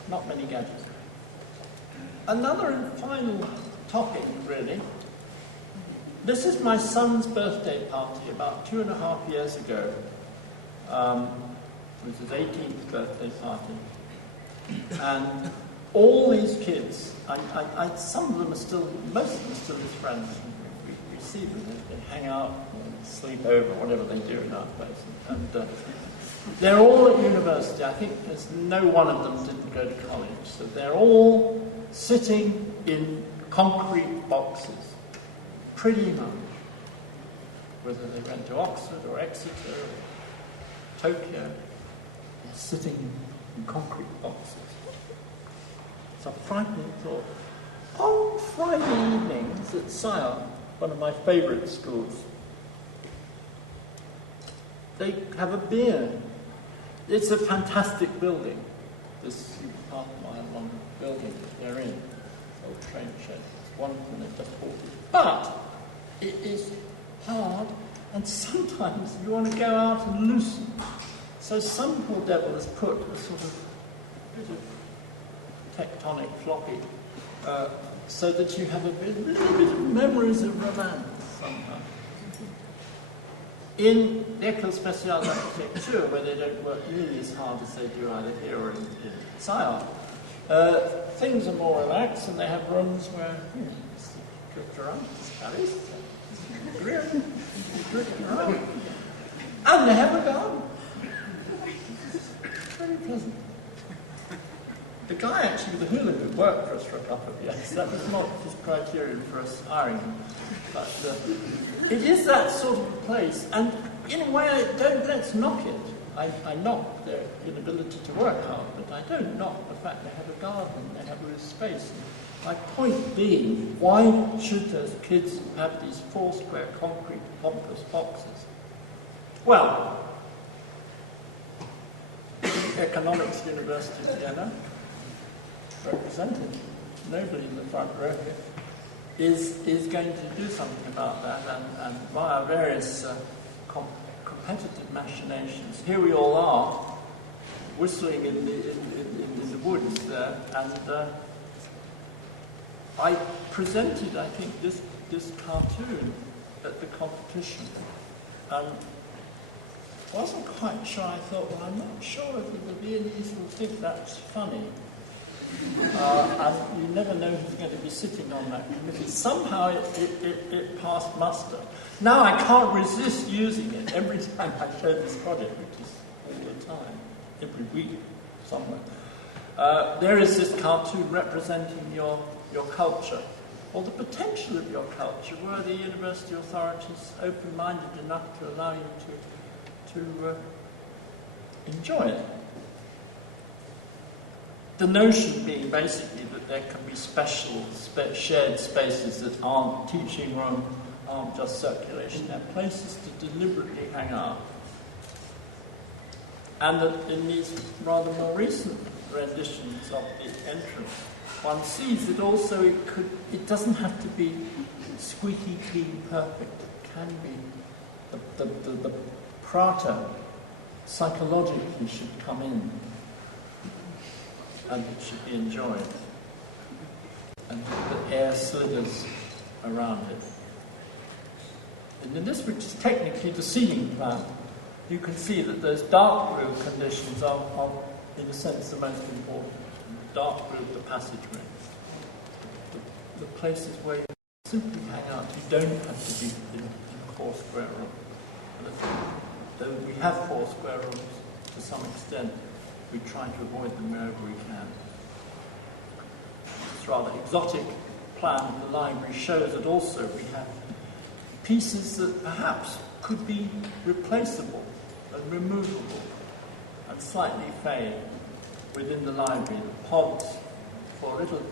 not many gadgets. Another and final topic, really. This is my son's birthday party about 2.5 years ago. It was his 18th birthday party. And all these kids, some of them are still, most of them are still his friends. We see them, they hang out, sleep over, whatever they do in our place. And they're all at university. I think there's no one of them didn't go to college. So they're all sitting in concrete boxes, pretty much. Whether they went to Oxford or Exeter or Tokyo, they're sitting in concrete boxes. It's a frightening thought. On Friday evenings at Sion, one of my favourite schools, they have a beer. It's a fantastic building, this half-mile-long building that they're in, old train shed. It's wonderful, they've just bought it. But it is hard, and sometimes you want to go out and loosen. So some poor devil has put a sort of bit of tectonic floppy, so that you have a little bit of memories of romance somehow. In the École Spéciale d'Architecture, where they don't work nearly as hard as they do either here or in Sion, things are more relaxed, and they have rooms where you drift around, Alice, drift around, and they have a garden. It's very pleasant. The guy actually with the hula hoop worked for us for a couple of years. That was not his criterion for us hiring him. But it is that sort of place, and in a way, let's knock it. I knock their inability to work hard, but I don't knock the fact they have a garden, they have a little space. My point being, why should those kids have these 4 square concrete pompous boxes? Well, the Economics University of Vienna, represented nobody in the front row here, is going to do something about that, and via various competitive machinations. Here we all are, whistling in the woods there, and I presented, I think, this cartoon at the competition, and wasn't quite sure. I thought, well, I'm not sure if the Viennese will think that's funny. And you never know who's going to be sitting on that committee. Somehow it passed muster. Now I can't resist using it every time I show this project, which is all the time, every week somewhere. There is this cartoon representing your culture, or the potential of your culture, were the university authorities open-minded enough to allow you to enjoy it. The notion being basically that there can be special shared spaces that aren't teaching room, aren't just circulation. They're places to deliberately hang out. And that in these rather more recent renditions of the entrance, one sees that also it doesn't have to be squeaky clean perfect. It can be the Prater psychologically should come in, and it should be enjoyed, and the air slithers around it. And in this, which is technically the ceiling plan, you can see that those dark blue conditions are in a sense, the most important. Dark blue, the passageway. The places where you simply hang out. You don't have to be in a 4 square room. Though we have 4 square rooms to some extent, we try to avoid them wherever we can. This rather exotic plan of the library shows that also we have pieces that perhaps could be replaceable and removable and slightly fade within the library. The pods for little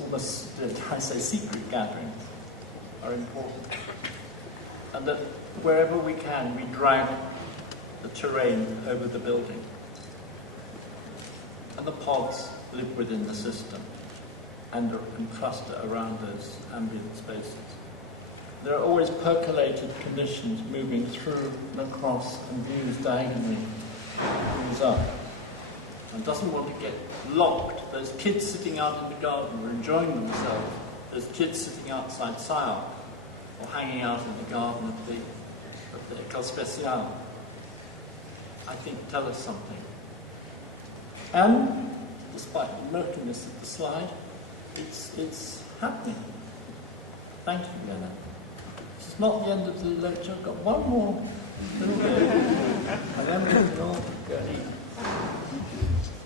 almost, dare I say, secret gatherings are important. And that wherever we can, we drag the terrain over the building. And the pods live within the system and cluster around those ambient spaces. There are always percolated conditions moving through and across and views diagonally, views up. And doesn't want to get locked. Those kids sitting out in the garden are enjoying themselves. Those kids sitting outside Sile or hanging out in the garden of the École Spéciale, I think tell us something. And, despite the murkiness of the slide, it's happening. Thank you, Lena. It's not the end of the lecture. I've got one more little bit, and then we can all go and eat.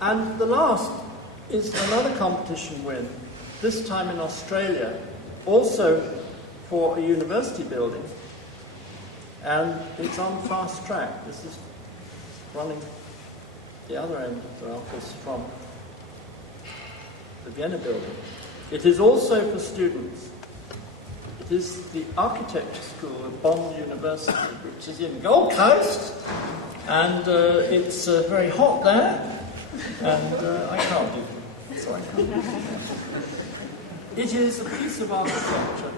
And the last is another competition win, this time in Australia, also for a university building, and it's on fast track. This is running the other end of the office from the Vienna building. It is also for students. It is the architecture school at Bond University, which is in Gold Coast, and it's very hot there, and I can't do it. Sorry. It is a piece of architecture.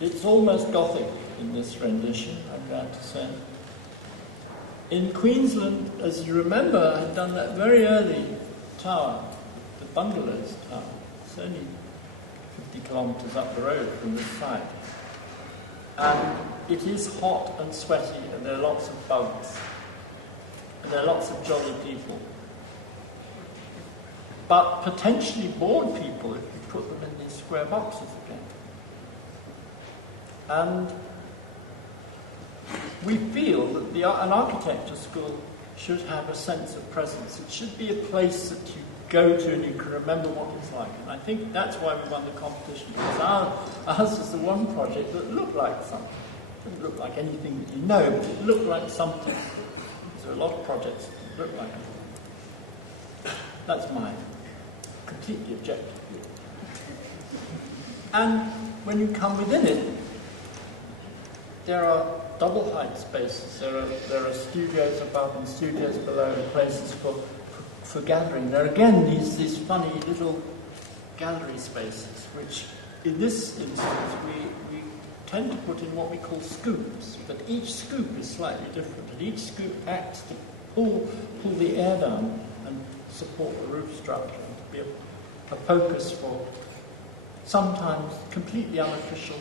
It's almost Gothic in this rendition, I'm glad to say. In Queensland, as you remember, I had done that very early tower, the bungalows tower. It's only 50 kilometres up the road from this site. And it is hot and sweaty, and there are lots of bugs. And there are lots of jolly people. But potentially bored people if you put them in these square boxes again. And we feel that an architecture school should have a sense of presence. It should be a place that you go to and you can remember what it's like. And I think that's why we won the competition, because ours is the one project that looked like something. It didn't look like anything that you know, but it looked like something. There are a lot of projects that look like it. That's mine. Completely objective view. And when you come within it, there are double height spaces. There are studios above and studios below, and places for gathering. There are again these funny little gallery spaces, which in this instance we tend to put in what we call scoops, but each scoop is slightly different, and each scoop acts to pull the air down and support the roof structure, and to be a focus for sometimes completely unofficial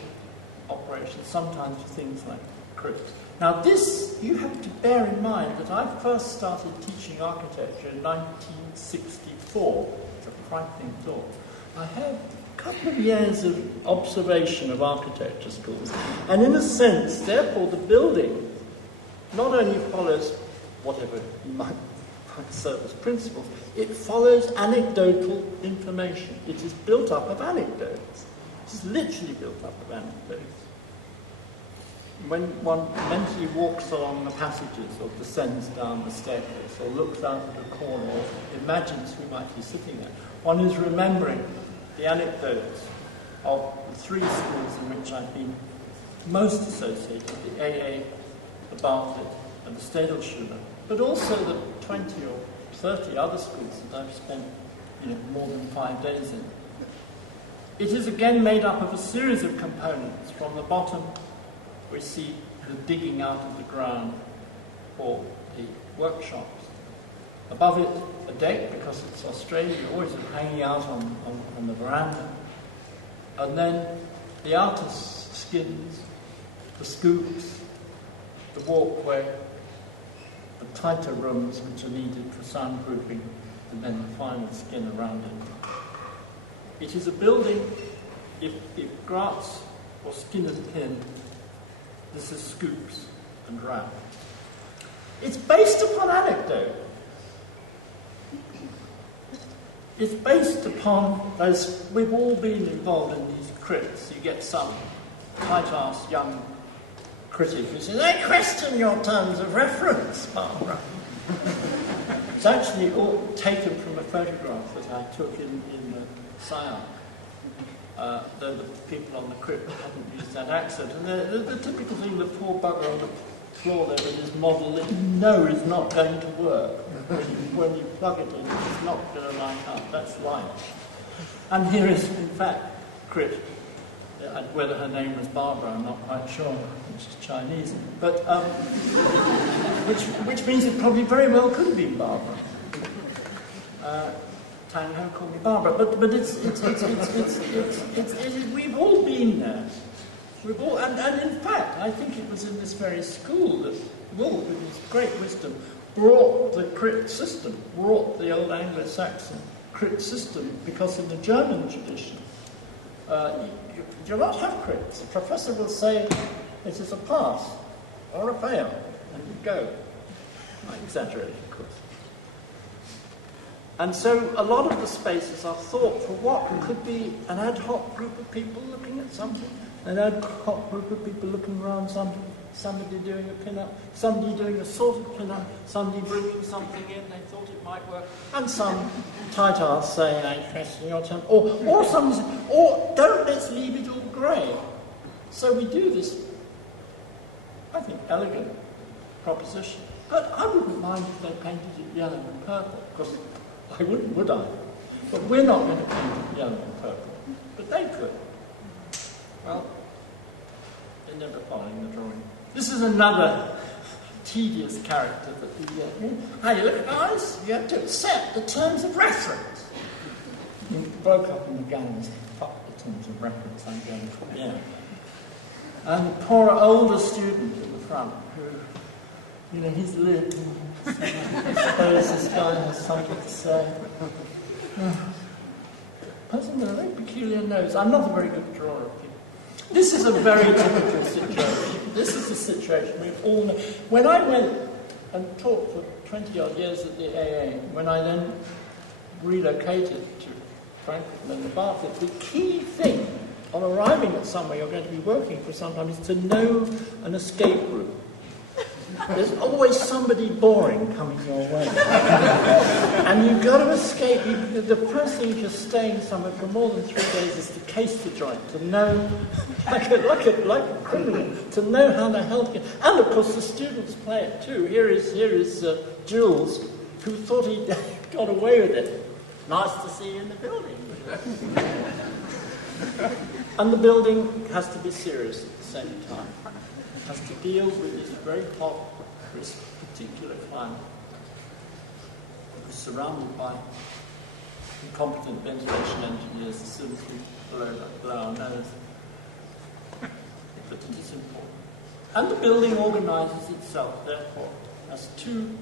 operations, sometimes for things like crypts. Now this, you have to bear in mind that I first started teaching architecture in 1964. It's a frightening thought. I had a couple of years of observation of architecture schools, and in a sense, therefore, the building not only follows whatever you might serve as principles, it follows anecdotal information. It is built up of anecdotes. It is literally built up of anecdotes. When one mentally walks along the passages or descends down the staircase or looks out at a corner or imagines who might be sitting there, one is remembering the anecdotes of the three schools in which I've been most associated, the AA, the Bartlett and the Stadelschule, but also the 20 or 30 other schools that I've spent more than 5 days in. It is again made up of a series of components. From the bottom, we see the digging out of the ground for the workshops. Above it, a deck, because it's Australia, you're always hanging out on the veranda. And then the artist's skins, the scoops, the walkway, the tighter rooms which are needed for soundproofing, and then the final skin around it. It is a building, if Graz or Skinner's Pin, this is scoops and wrap. It's based upon anecdote. It's based upon, as we've all been involved in these crits, you get some tight-ass young critic who says, "I question your terms of reference, Barbara." It's actually all taken from a photograph that I took in Siam. Though the people on the crypt hadn't used that accent. And the typical thing, the poor bugger on the floor there with his model that you know is not going to work. When you plug it in, it's not going to line up. That's life. And here is, in fact, Crit. Whether her name was Barbara, I'm not quite sure, which is Chinese. But which means it probably very well could have been Barbara. Tang Ho called me Barbara, but we've all been there. We've all, and in fact, I think it was in this very school that Wolfe, with his great wisdom, brought the crypt system, brought the old Anglo-Saxon crypt system, because in the German tradition, you do not have crypts. The professor will say it is a pass or a fail, and you go. I exaggerate, of course. And so a lot of the spaces are thought for what could be an ad hoc group of people looking at something, an ad hoc group of people looking around something, somebody doing a pin-up, somebody doing a sort of pin-up, somebody bringing something in, they thought it might work, and some tight ass saying, I'm pressing your temp, or somebody saying, or don't let's leave it all grey. So we do this, I think, elegant proposition. But I wouldn't mind if they painted it yellow and purple, because I wouldn't, would I? But we're not going to paint it yellow and purple. But they could. Well, they're never following the drawing. This is another tedious character that we get. How you look at eyes, you have to accept the terms of reference. You broke up in the gang and said, fuck the terms of reference, I'm going from here. And the poor older student in the front who, you know, he's lived and I suppose this guy has something to say. Person with a very peculiar nose. I'm not a very good drawer of people. This is a very typical situation. This is a situation we all know. When I went and taught for 20-odd years at the AA, when I then relocated to Frankfurt and then to Bartlett, the key thing on arriving at somewhere you're going to be working for some time is to know an escape route. There's always somebody boring coming your way. And you've got to escape. The first thing if you're staying somewhere for more than 3 days is to case the joint, to know, like a criminal, to know how the hell to get. And of course the students play it too. Here is Jules, who thought he got away with it. Nice to see you in the building. And the building has to be serious at the same time. Has to deal with this very hot, this particular climate. It was surrounded by incompetent ventilation engineers as soon as we blow our nose. But it is important. And the building organises itself, therefore, as two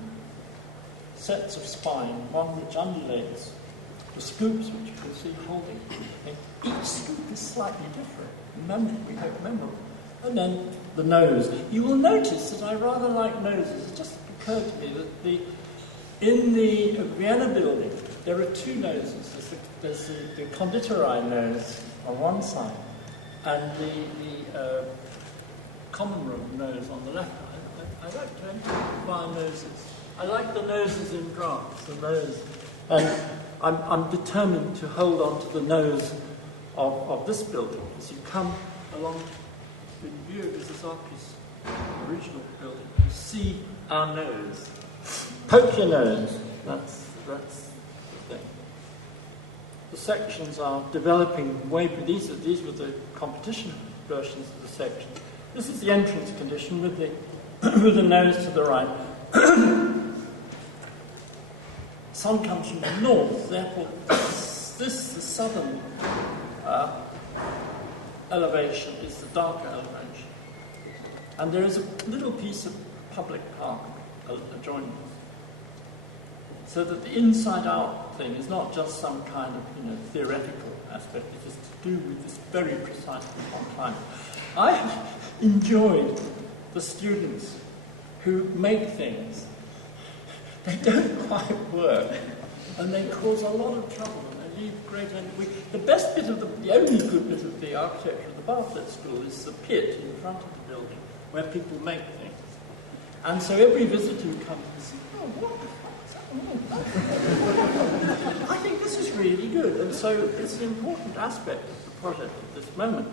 sets of spine, one which undulates, the scoops which you can see holding. And each scoop is slightly different. We hope memorable. And then the nose. You will notice that I rather like noses. It just occurred to me that in the Vienna building, there are two noses. There's the conditorei nose on one side, and the common room nose on the left. I like to acquire noses. I like the noses in drafts, the nose. And I'm determined to hold on to the nose of this building. As you come along in view of Isazaki's original building, you see our nose. Poke your nose. That's the thing. The sections are developing way. These were the competition versions of the section. This is the entrance condition with the with the nose to the right. Sun comes from the north, therefore the southern elevation is the darker elevation. And there is a little piece of public park adjoining us. So that the inside-out thing is not just some kind of theoretical aspect, it is to do with this very precise climate. I have enjoyed the students who make things. They don't quite work, and they cause a lot of trouble, and they leave great envy. The best bit of the only good bit of the architecture of the Bartlett School is the pit in front of the building, where people make things. And so every visitor who comes and says, oh, what the fuck is that? Oh, good, and so it's an important aspect of the project at this moment.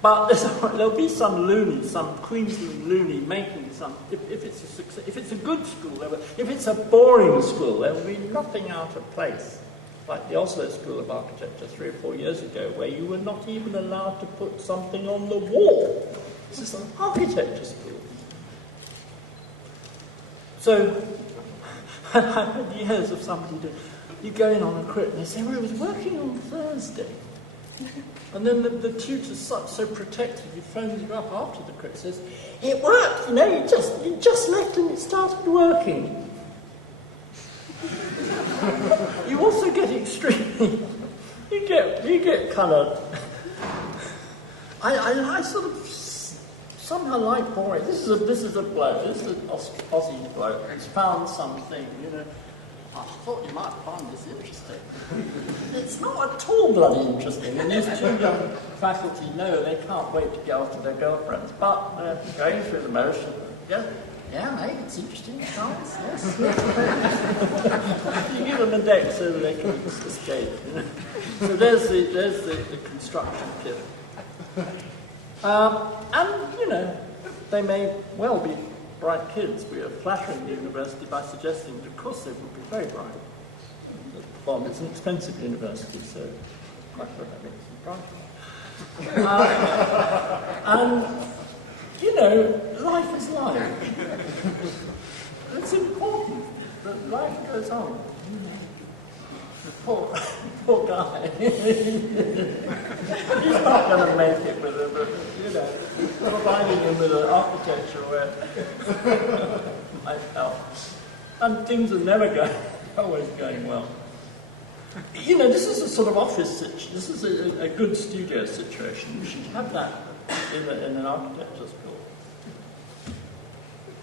But there'll be some loony, some Queensland loony making some. If it's a success, if it's a good school, if it's a boring school, there will be nothing out of place. Like the Oslo School of Architecture 3 or 4 years ago, where you were not even allowed to put something on the wall. This is an architecture school. So, I had years of somebody doing, you go in on a crit and they say, well, it was working on Thursday. And then the tutor's so protective, he phones you up after the crit, says, it worked, you know, you just left and it started working. You also get extremely, you get kind of, I sort of somehow like boring. This is a bloke, this is an Aussie bloke who's found something, you know, I thought you might find this interesting. It's not at all bloody interesting, and these two young faculty know they can't wait to get off to their girlfriends, but they're going through the motion. Yeah, mate, it's interesting, science, yes. You give them a deck so that they can escape. You know? So there's the construction kit. And, you know, they may well be bright kids. We are flattering the university by suggesting that, of course, they would be very bright. Well, it's an expensive university, so quite sure that makes them bright. And, you know, life is life. It's important that life goes on. The poor guy. He's not going to make it with it, but, you know, providing him with an architecture where might help. And things are never always going well. You know, this is a sort of office situation. This is a good studio situation. You should have that in an architecture school.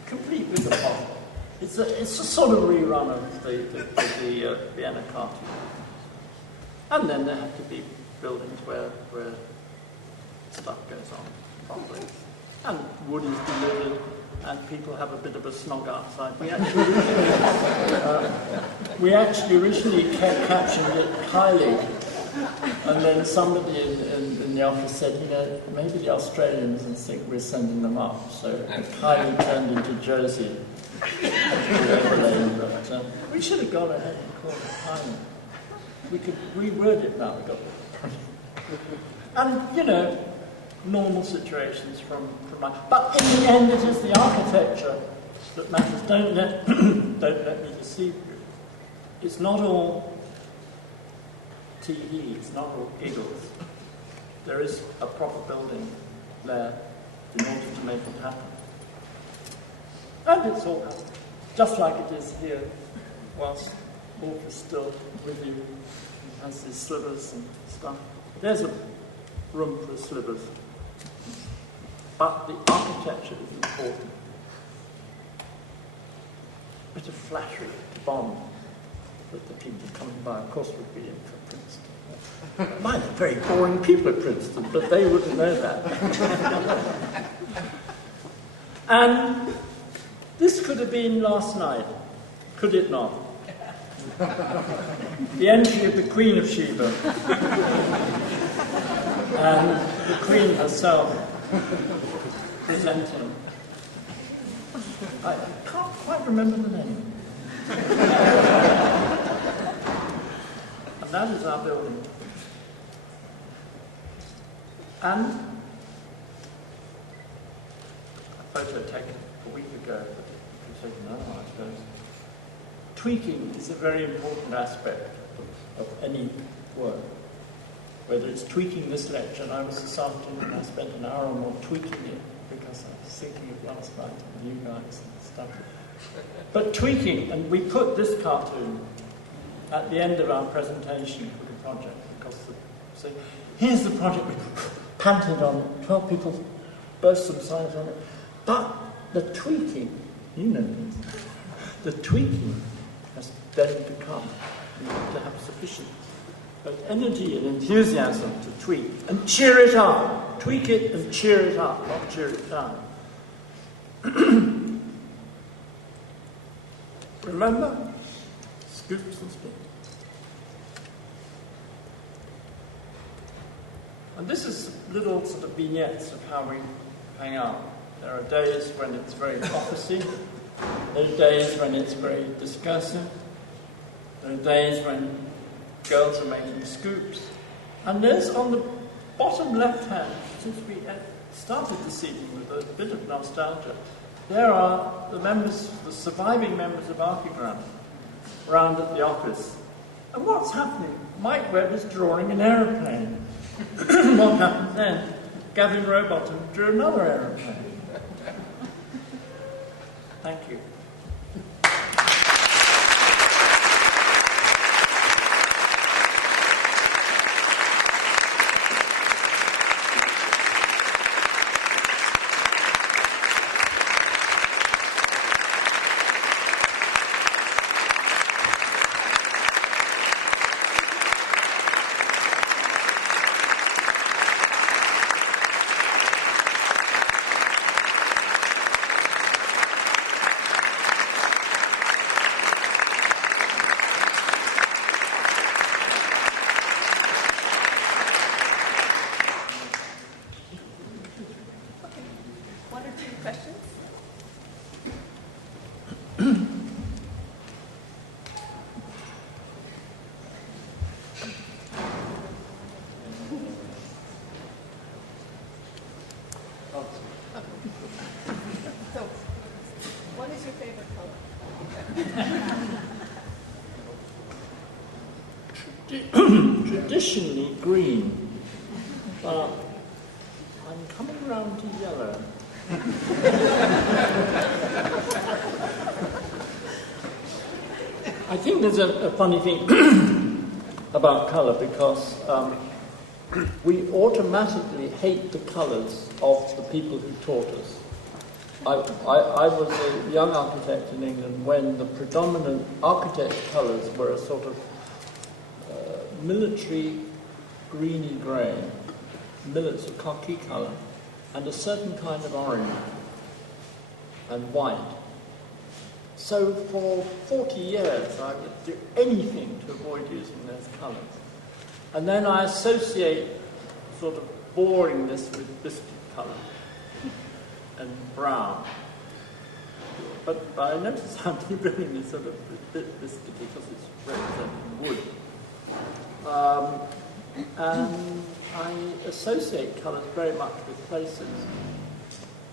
Complete with the pop. It's a sort of rerun of the Vienna cartoon. And then there have to be buildings where stuff goes on properly. And wood is delivered, and people have a bit of a snog outside. We actually originally captioned it Kylie, and then somebody in the office said, you know, maybe the Australians think we're sending them up, so Kylie turned into Josie. But we should have gone ahead and called it Kylie. We could reword it now. We got the and you know, normal situations from but in the end, it is the architecture that matters. Don't let me deceive you. It's not all TE. It's not all giggles. There is a proper building there in order to make it happen. And it's all happened, just like it is here, whilst Wolf is still with you. He has his slivers and stuff. There's a room for slivers. But the architecture is important. A bit of flattery to bond that the people coming by, of course, would be in for Princeton. Mine are very boring people at Princeton, but they wouldn't know that. And this could have been last night, could it not? The entry of the Queen of Sheba and the Queen herself presenting. I can't quite remember the name. And that is our building. And a photo taken a week ago, but taken now, I suppose. Tweaking is a very important aspect of any work. Whether it's tweaking this lecture, and I was this afternoon, I spent an hour or more tweaking it because I was thinking of last night and you guys and stuff. But tweaking, and we put this cartoon at the end of our presentation for the project because so here's the project, we panted on it, 12 people burst some signs on it, but the tweaking, you know this, the tweaking has then to come. You have to have sufficient both energy and enthusiasm to tweak and cheer it up. Tweak it and cheer it up, not cheer it down. Remember? Scoops and spins. And this is little sort of vignettes of how we hang out. There are days when it's very officey. There are days when it's very discursive. There are days when girls are making scoops. And there's on the bottom left hand, since we started this evening with a bit of nostalgia, there are the surviving members of Archigram round at the office. And what's happening? Mike Webb is drawing an aeroplane. What happened then? Gavin Rowbottom drew another aeroplane. Thank you. Traditionally green, but I'm coming round to yellow. I think there's a funny thing about colour, because we automatically hate the colours of the people who taught us. I was a young architect in England when the predominant architect colours were a sort of military greeny grey, millet's a khaki colour, and a certain kind of orange and white. So for 40 years I would do anything to avoid using those colours. And then I associate sort of boringness with biscuit colour and brown. But I notice how brilliant is sort of a bit biscuity because it's representing wood. And I associate colours very much with places.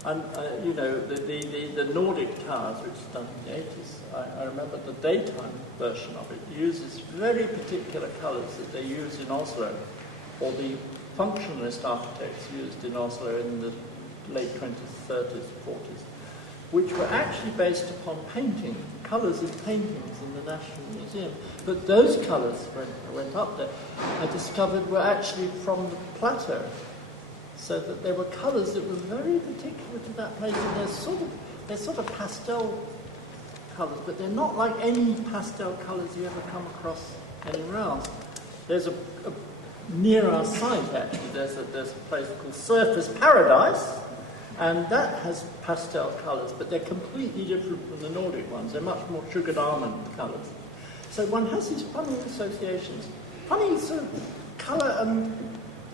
And, you know, the Nordic towers, which was done in the 80s, I remember the daytime version of it uses very particular colours that they used in Oslo, or the functionalist architects used in Oslo in the late 20s, 30s, 40s, which were actually based upon painting, colours of paintings in the National Museum. But those colours, when I went up there, I discovered were actually from the plateau. So that there were colours that were very particular to that place, and they're sort of pastel colours, but they're not like any pastel colours you ever come across anywhere else. There's near our site actually, there's a place called Surface Paradise, and that has pastel colours, but they're completely different from the Nordic ones. They're much more sugared almond colours. So one has these funny associations, funny sort of colour.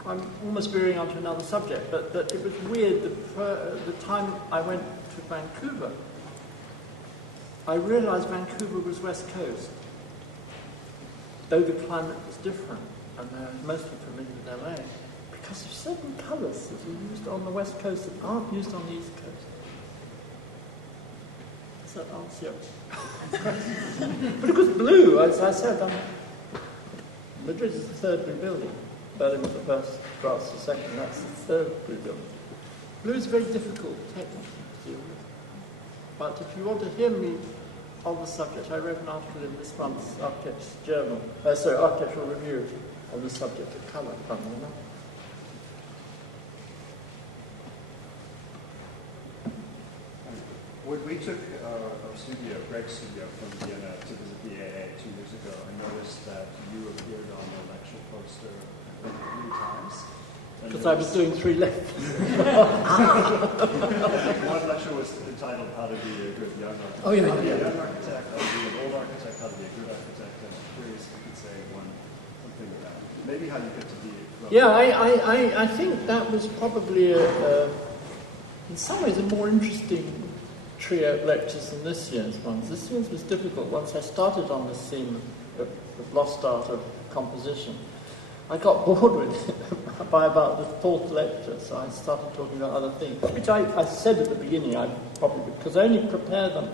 I'm almost veering onto another subject, but it was weird. The time I went to Vancouver, I realised Vancouver was West Coast, though the climate was different, and I was mostly familiar with LA, because of certain colours that are used on the West Coast that aren't used on the East Coast. Does that answer your question? But it was blue, as I said. Madrid is the third blue building. Berlin was the first, France the second, that's the third blue building. Blue is very difficult technically to deal with. But if you want to hear me on the subject, I wrote an article in this month's Architectural Review on the subject of colour, funnily enough. When we took our studio, Greg's studio, from Vienna to visit the AA 2 years ago, I noticed that you appeared on the lecture poster 3 times. Because I was doing 3 lectures. One lecture was entitled How to Be a Good Young Architect. Oh, yeah. How to be a young architect, how to be an old architect, how to be a good architect. And I'm curious if you could say something about maybe how you get to be from Yeah, I think that was probably, in some ways, a more interesting trio of lectures than this year's ones. This year's was difficult. Once I started on this theme of lost art of composition, I got bored with it by about the fourth lecture, so I started talking about other things, which I said at the beginning I probably would, because I only prepare them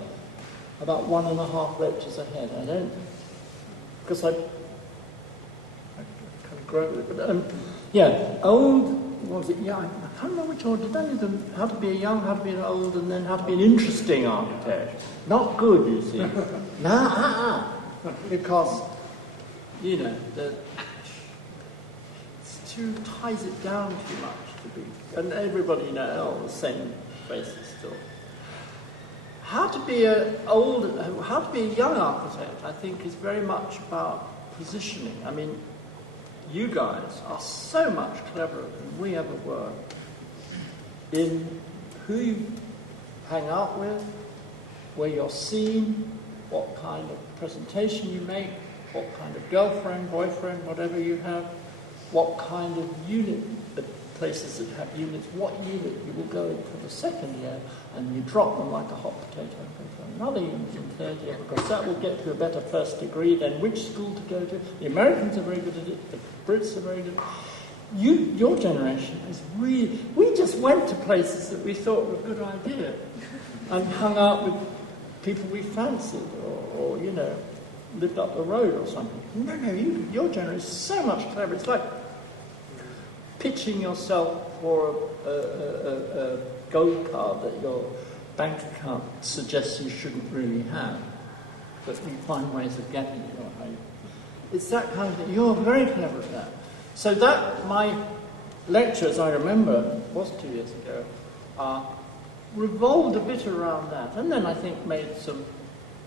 about 1.5 lectures ahead. I don't, because I kind of grow with it. But yeah, old, what was it? Yeah, I can't remember which order. Did I do them? How to be a young, how to be an old, and then how to be an interesting architect. Not good, you see. Because, you know, ties it down too much to be, and everybody knows the same faces still. How to be a young architect, I think, is very much about positioning. I mean, you guys are so much cleverer than we ever were in who you hang out with, where you're seen, what kind of presentation you make, what kind of girlfriend, boyfriend, whatever you have, what kind of unit, the places that have units, what unit you will go in for the second year, and you drop them like a hot potato and go for another unit in third year, because that will get you a better first degree, then which school to go to. The Americans are very good at it, the Brits are very good. Your generation is really, we just went to places that we thought were a good idea, and hung out with people we fancied, or you know, lived up the road or something. No, your generation is so much cleverer. It's like pitching yourself for a gold card that your bank account suggests you shouldn't really have, but you find ways of getting it. It's that kind of thing. You're very clever at that. So that, my lectures, I remember, it was 2 years ago, revolved a bit around that. And then I think made some,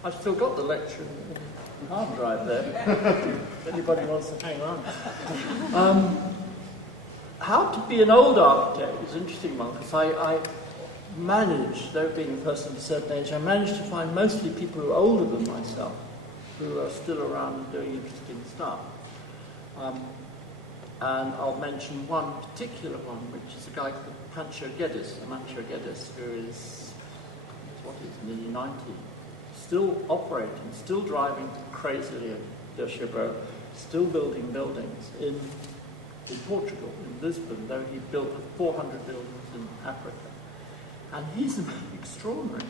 I've still got the lecture in the hard drive there, if anybody wants to hang on. How to be an old architect is an interesting one, because I managed, though being a person of a certain age, I managed to find mostly people who are older than myself, who are still around and doing interesting stuff. And I'll mention one particular one, which is a guy called Amancio Geddes, who is, nearly 90, still operating, still driving crazily at De Chevreau, still building buildings in Portugal, in Lisbon, though he built 400 buildings in Africa. And he's extraordinary.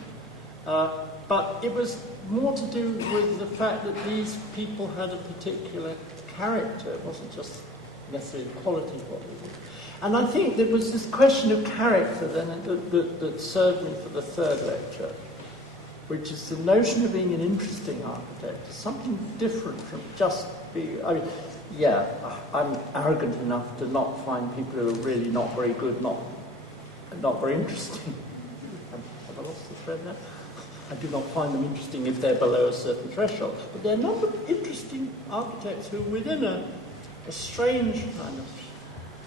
But it was more to do with the fact that these people had a particular character. It wasn't just necessarily the quality of what they did. And I think there was this question of character then that served me for the third lecture, which is the notion of being an interesting architect, something different from just being, I mean, yeah, I'm arrogant enough to not find people who are really not very good, not very interesting. Have I lost the thread there? I do not find them interesting if they're below a certain threshold. But there are a number of interesting architects who are within a strange kind of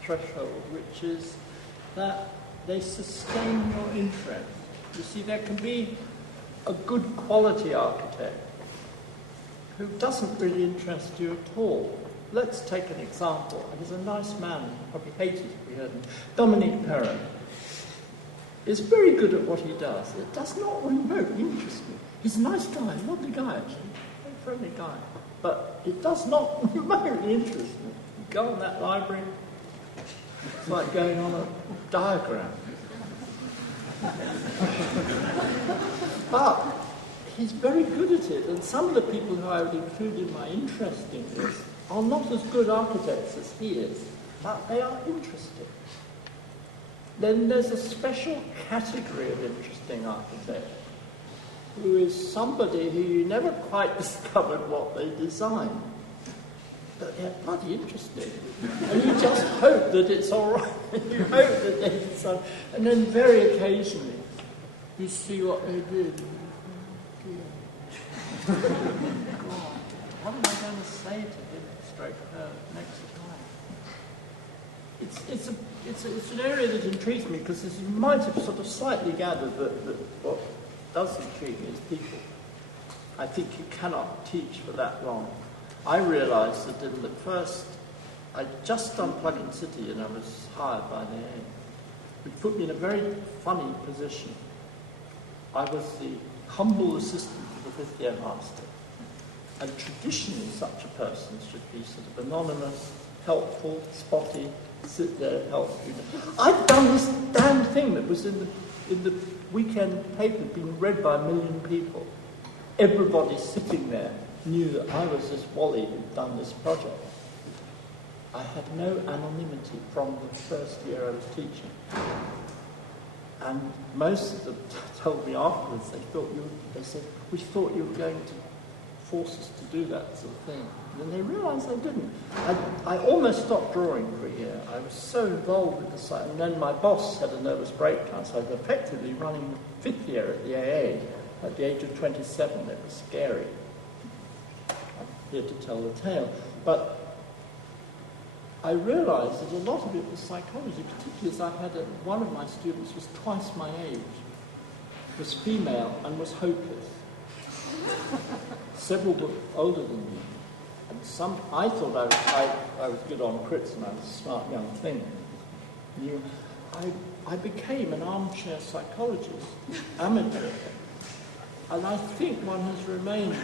threshold, which is that they sustain your interest. You see, there can be a good quality architect who doesn't really interest you at all. Let's take an example. He's a nice man, you probably hate it if you heard him. Dominique Perrin is very good at what he does. It does not remotely interest me. He's a nice guy, lovely guy actually, very friendly guy. But it does not remotely interest me. You go on that library, it's like going on a diagram. But he's very good at it, and some of the people who I would include in my interest in this are not as good architects as he is, but they are interesting. Then there's a special category of interesting architect, who is somebody who you never quite discovered what they designed, but they're bloody interesting. And you just hope that it's all right. You hope that they design. And then very occasionally, you see what they did. God, what am I going to say to him straight her next time? It's an area that intrigues me, because as you might have sort of slightly gathered that what does intrigue me is people. I think you cannot teach for that long. I realised that in the first I'd just done Plug-in City and I was hired by the AA, which put me in a very funny position. I was the humble assistant to the fifth year master. And traditionally such a person should be sort of anonymous, helpful, spotty, sit there, help you. I'd done this damn thing that was in the weekend paper being read by 1 million people. Everybody sitting there knew that I was this Wally who'd done this project. I had no anonymity from the first year I was teaching. And most of them told me afterwards, they said, we thought you were going to force us to do that sort of thing. And then they realised I didn't. I almost stopped drawing for a year. I was so involved with the site. And then my boss had a nervous breakdown, so I was effectively running the fifth year at the AA at the age of 27. It was scary. I'm here to tell the tale. But I realised that a lot of it was psychology, particularly as I had one of my students was twice my age, was female and was hopeless. Several were older than me. And I thought I was good on crits and I was a smart young thing. I became an armchair psychologist, amateur. And I think one has remained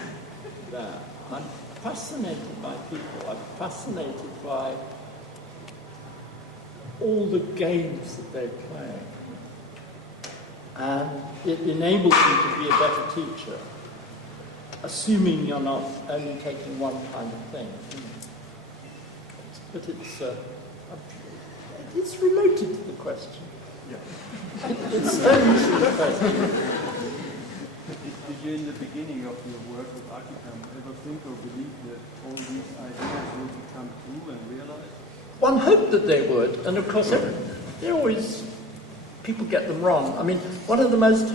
there. I'm fascinated by people. I'm fascinated by all the games that they play. And it enables you to be a better teacher, assuming you're not only taking one kind of thing. But it's related to the question. Yeah. It's only to the question. Did you, in the beginning of your work with Archicam, ever think or believe that all these ideas will become true and realized? One hoped that they would, and of course, people get them wrong. I mean, one of the most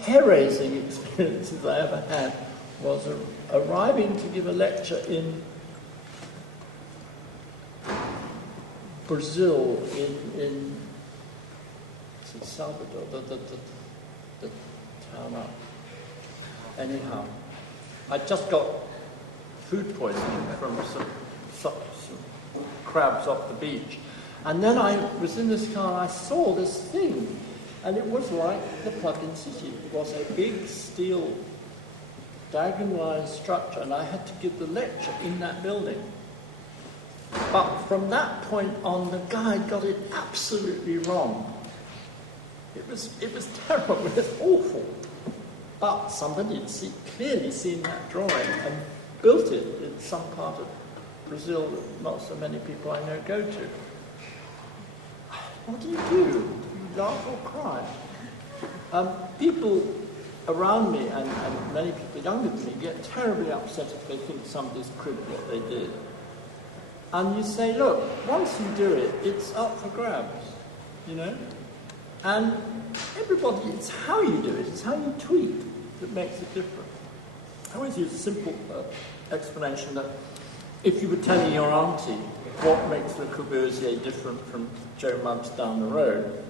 hair-raising experiences I ever had was arriving to give a lecture in Brazil, in Salvador, the town up. Anyhow, I just got food poisoning from some crabs off the beach. And then I was in this car and I saw this thing. And it was like the Plug-in City. It was a big steel diagonalized structure, and I had to give the lecture in that building. But from that point on, the guide got it absolutely wrong. It was terrible, it was awful. But somebody had clearly seen that drawing and built it in some part of Brazil that not so many people I know go to. What do? You laugh or cry? People around me, and many people younger than me, get terribly upset if they think somebody's cribbed what they did. And you say, look, once you do it, it's up for grabs, you know? And everybody, it's how you do it, it's how you tweak that makes it different. I always use a simple explanation that if you were telling your auntie what makes Le Corbusier different from Joe Muggs down the road,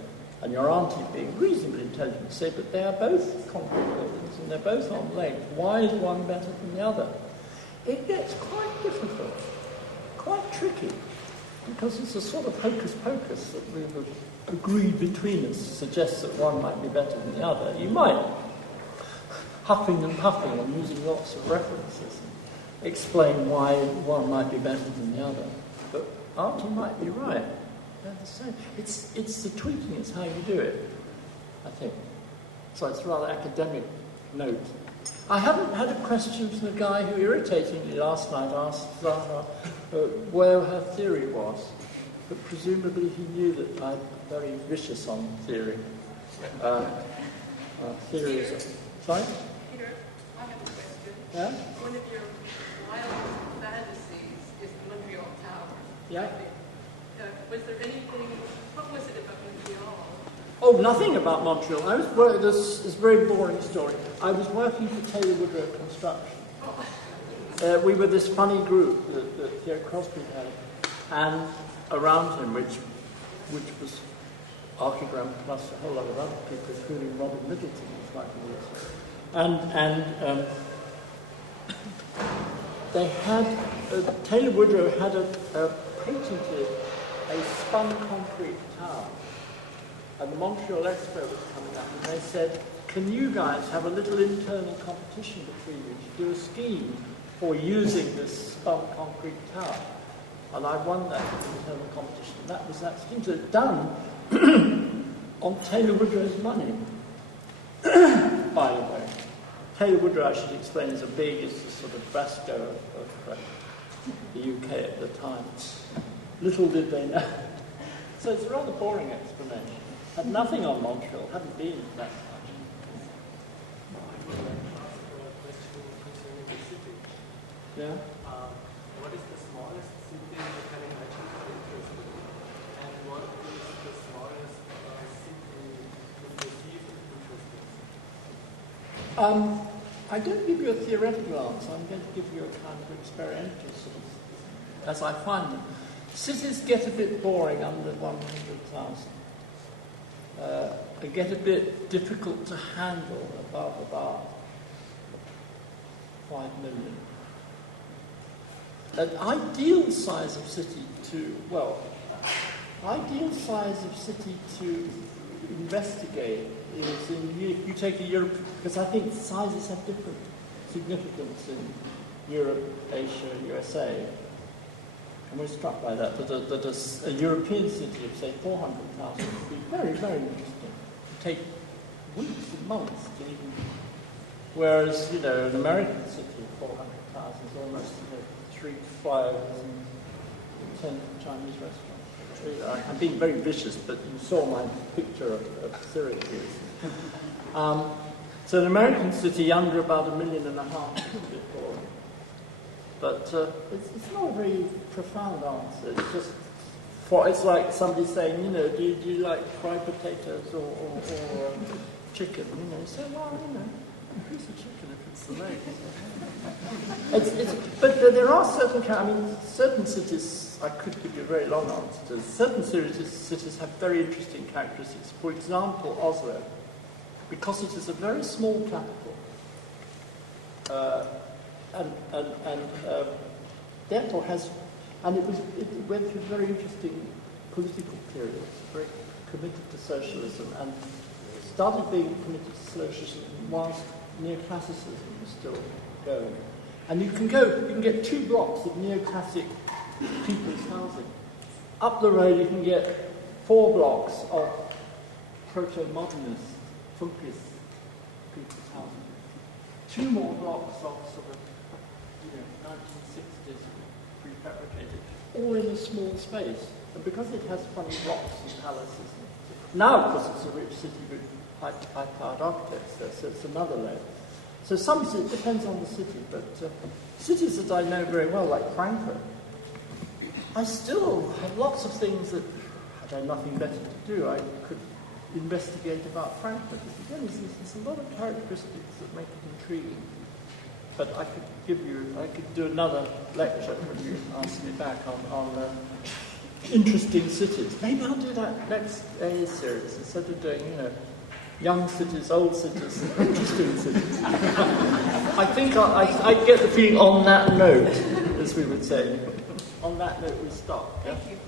and your auntie being reasonably intelligent would say, but they are both concrete buildings and they're both on legs. Why is one better than the other? It gets quite difficult, quite tricky, because it's a sort of hocus pocus that we've agreed between us suggests that one might be better than the other. You might, huffing and puffing and using lots of references, explain why one might be better than the other. But auntie might be right. They're the same. It's the tweaking, it's how you do it, I think. So it's a rather academic note. I haven't had a question from the guy who irritatingly last night asked Zara where her theory was. But presumably he knew that I'm very vicious on theory. Theories. Sorry? Peter, I have a question. Yeah? One of your wild fantasies is the Montreal Tower. Yeah. Was there anything, what was it about Montreal? Oh, nothing about Montreal. This is a very boring story. I was working for Taylor Woodrow Construction. We were this funny group that Theo Crosby had, and around him, which was Archigram plus a whole lot of other people, including Robin Middleton, who's like this. And they had, Taylor Woodrow had patented a spun concrete tower. And the Montreal Expo was coming up, and they said, can you guys have a little internal competition between you to do a scheme for using this spun concrete tower? And I won that internal competition. That scheme. So it's done on Taylor Woodrow's money, by the way. Taylor Woodrow, I should explain, is the sort of Brasco of the UK at the time. Little did they know. So it's a rather boring explanation. Had nothing on Montreal, hadn't been that much. Yeah? What is the smallest city you can imagine for interested? And what is the smallest city you perceive interesting? I don't give you a theoretical answer, I'm going to give you a kind of experiential sort of, as I find them. Cities get a bit boring under 100,000. They get a bit difficult to handle above about 5 million. An ideal size of city to investigate is you take a Europe, because I think sizes have different significance in Europe, Asia, USA. And we're struck by that a European city of, say, 400,000 would be very, very interesting. It would take weeks and months to even... Whereas, an American city of 400,000 is almost, 3 flyovers and 10 Chinese restaurants. I'm being very vicious, but you saw my picture of Syracuse. So an American city under about 1.5 million is a bit boring. But it's not a very profound answer. It's just, it's like somebody saying, do you like fried potatoes or chicken? You say, well, a piece of chicken if it's the legs. But there are certain cities, I could give you a very long answer to. Certain cities have very interesting characteristics. For example, Oslo, because it is a very small capital, and therefore it went through very interesting political periods, very committed to socialism, and started being committed to socialism whilst neoclassicism was still going. And you can get 2 blocks of neoclassic people's housing. Up the road you can get 4 blocks of proto-modernist, Funkist people's housing. 2 more blocks of sort of 1960s prefabricated, all in a small space. And because it has funny rocks and palaces, now of course it's a rich city with high-powered architects, so it's another layer. So it depends on the city, but cities that I know very well, like Frankfurt, I still have lots of things that I had nothing better to do. I could investigate about Frankfurt. Again, there's a lot of characteristics that make it intriguing. But I could do another lecture when you ask me back on interesting cities. Maybe I'll do that next AA series instead of doing, young cities, old cities, interesting cities. I think I get the feeling on that note, as we would say. On that note, we stop. Yeah? Thank you.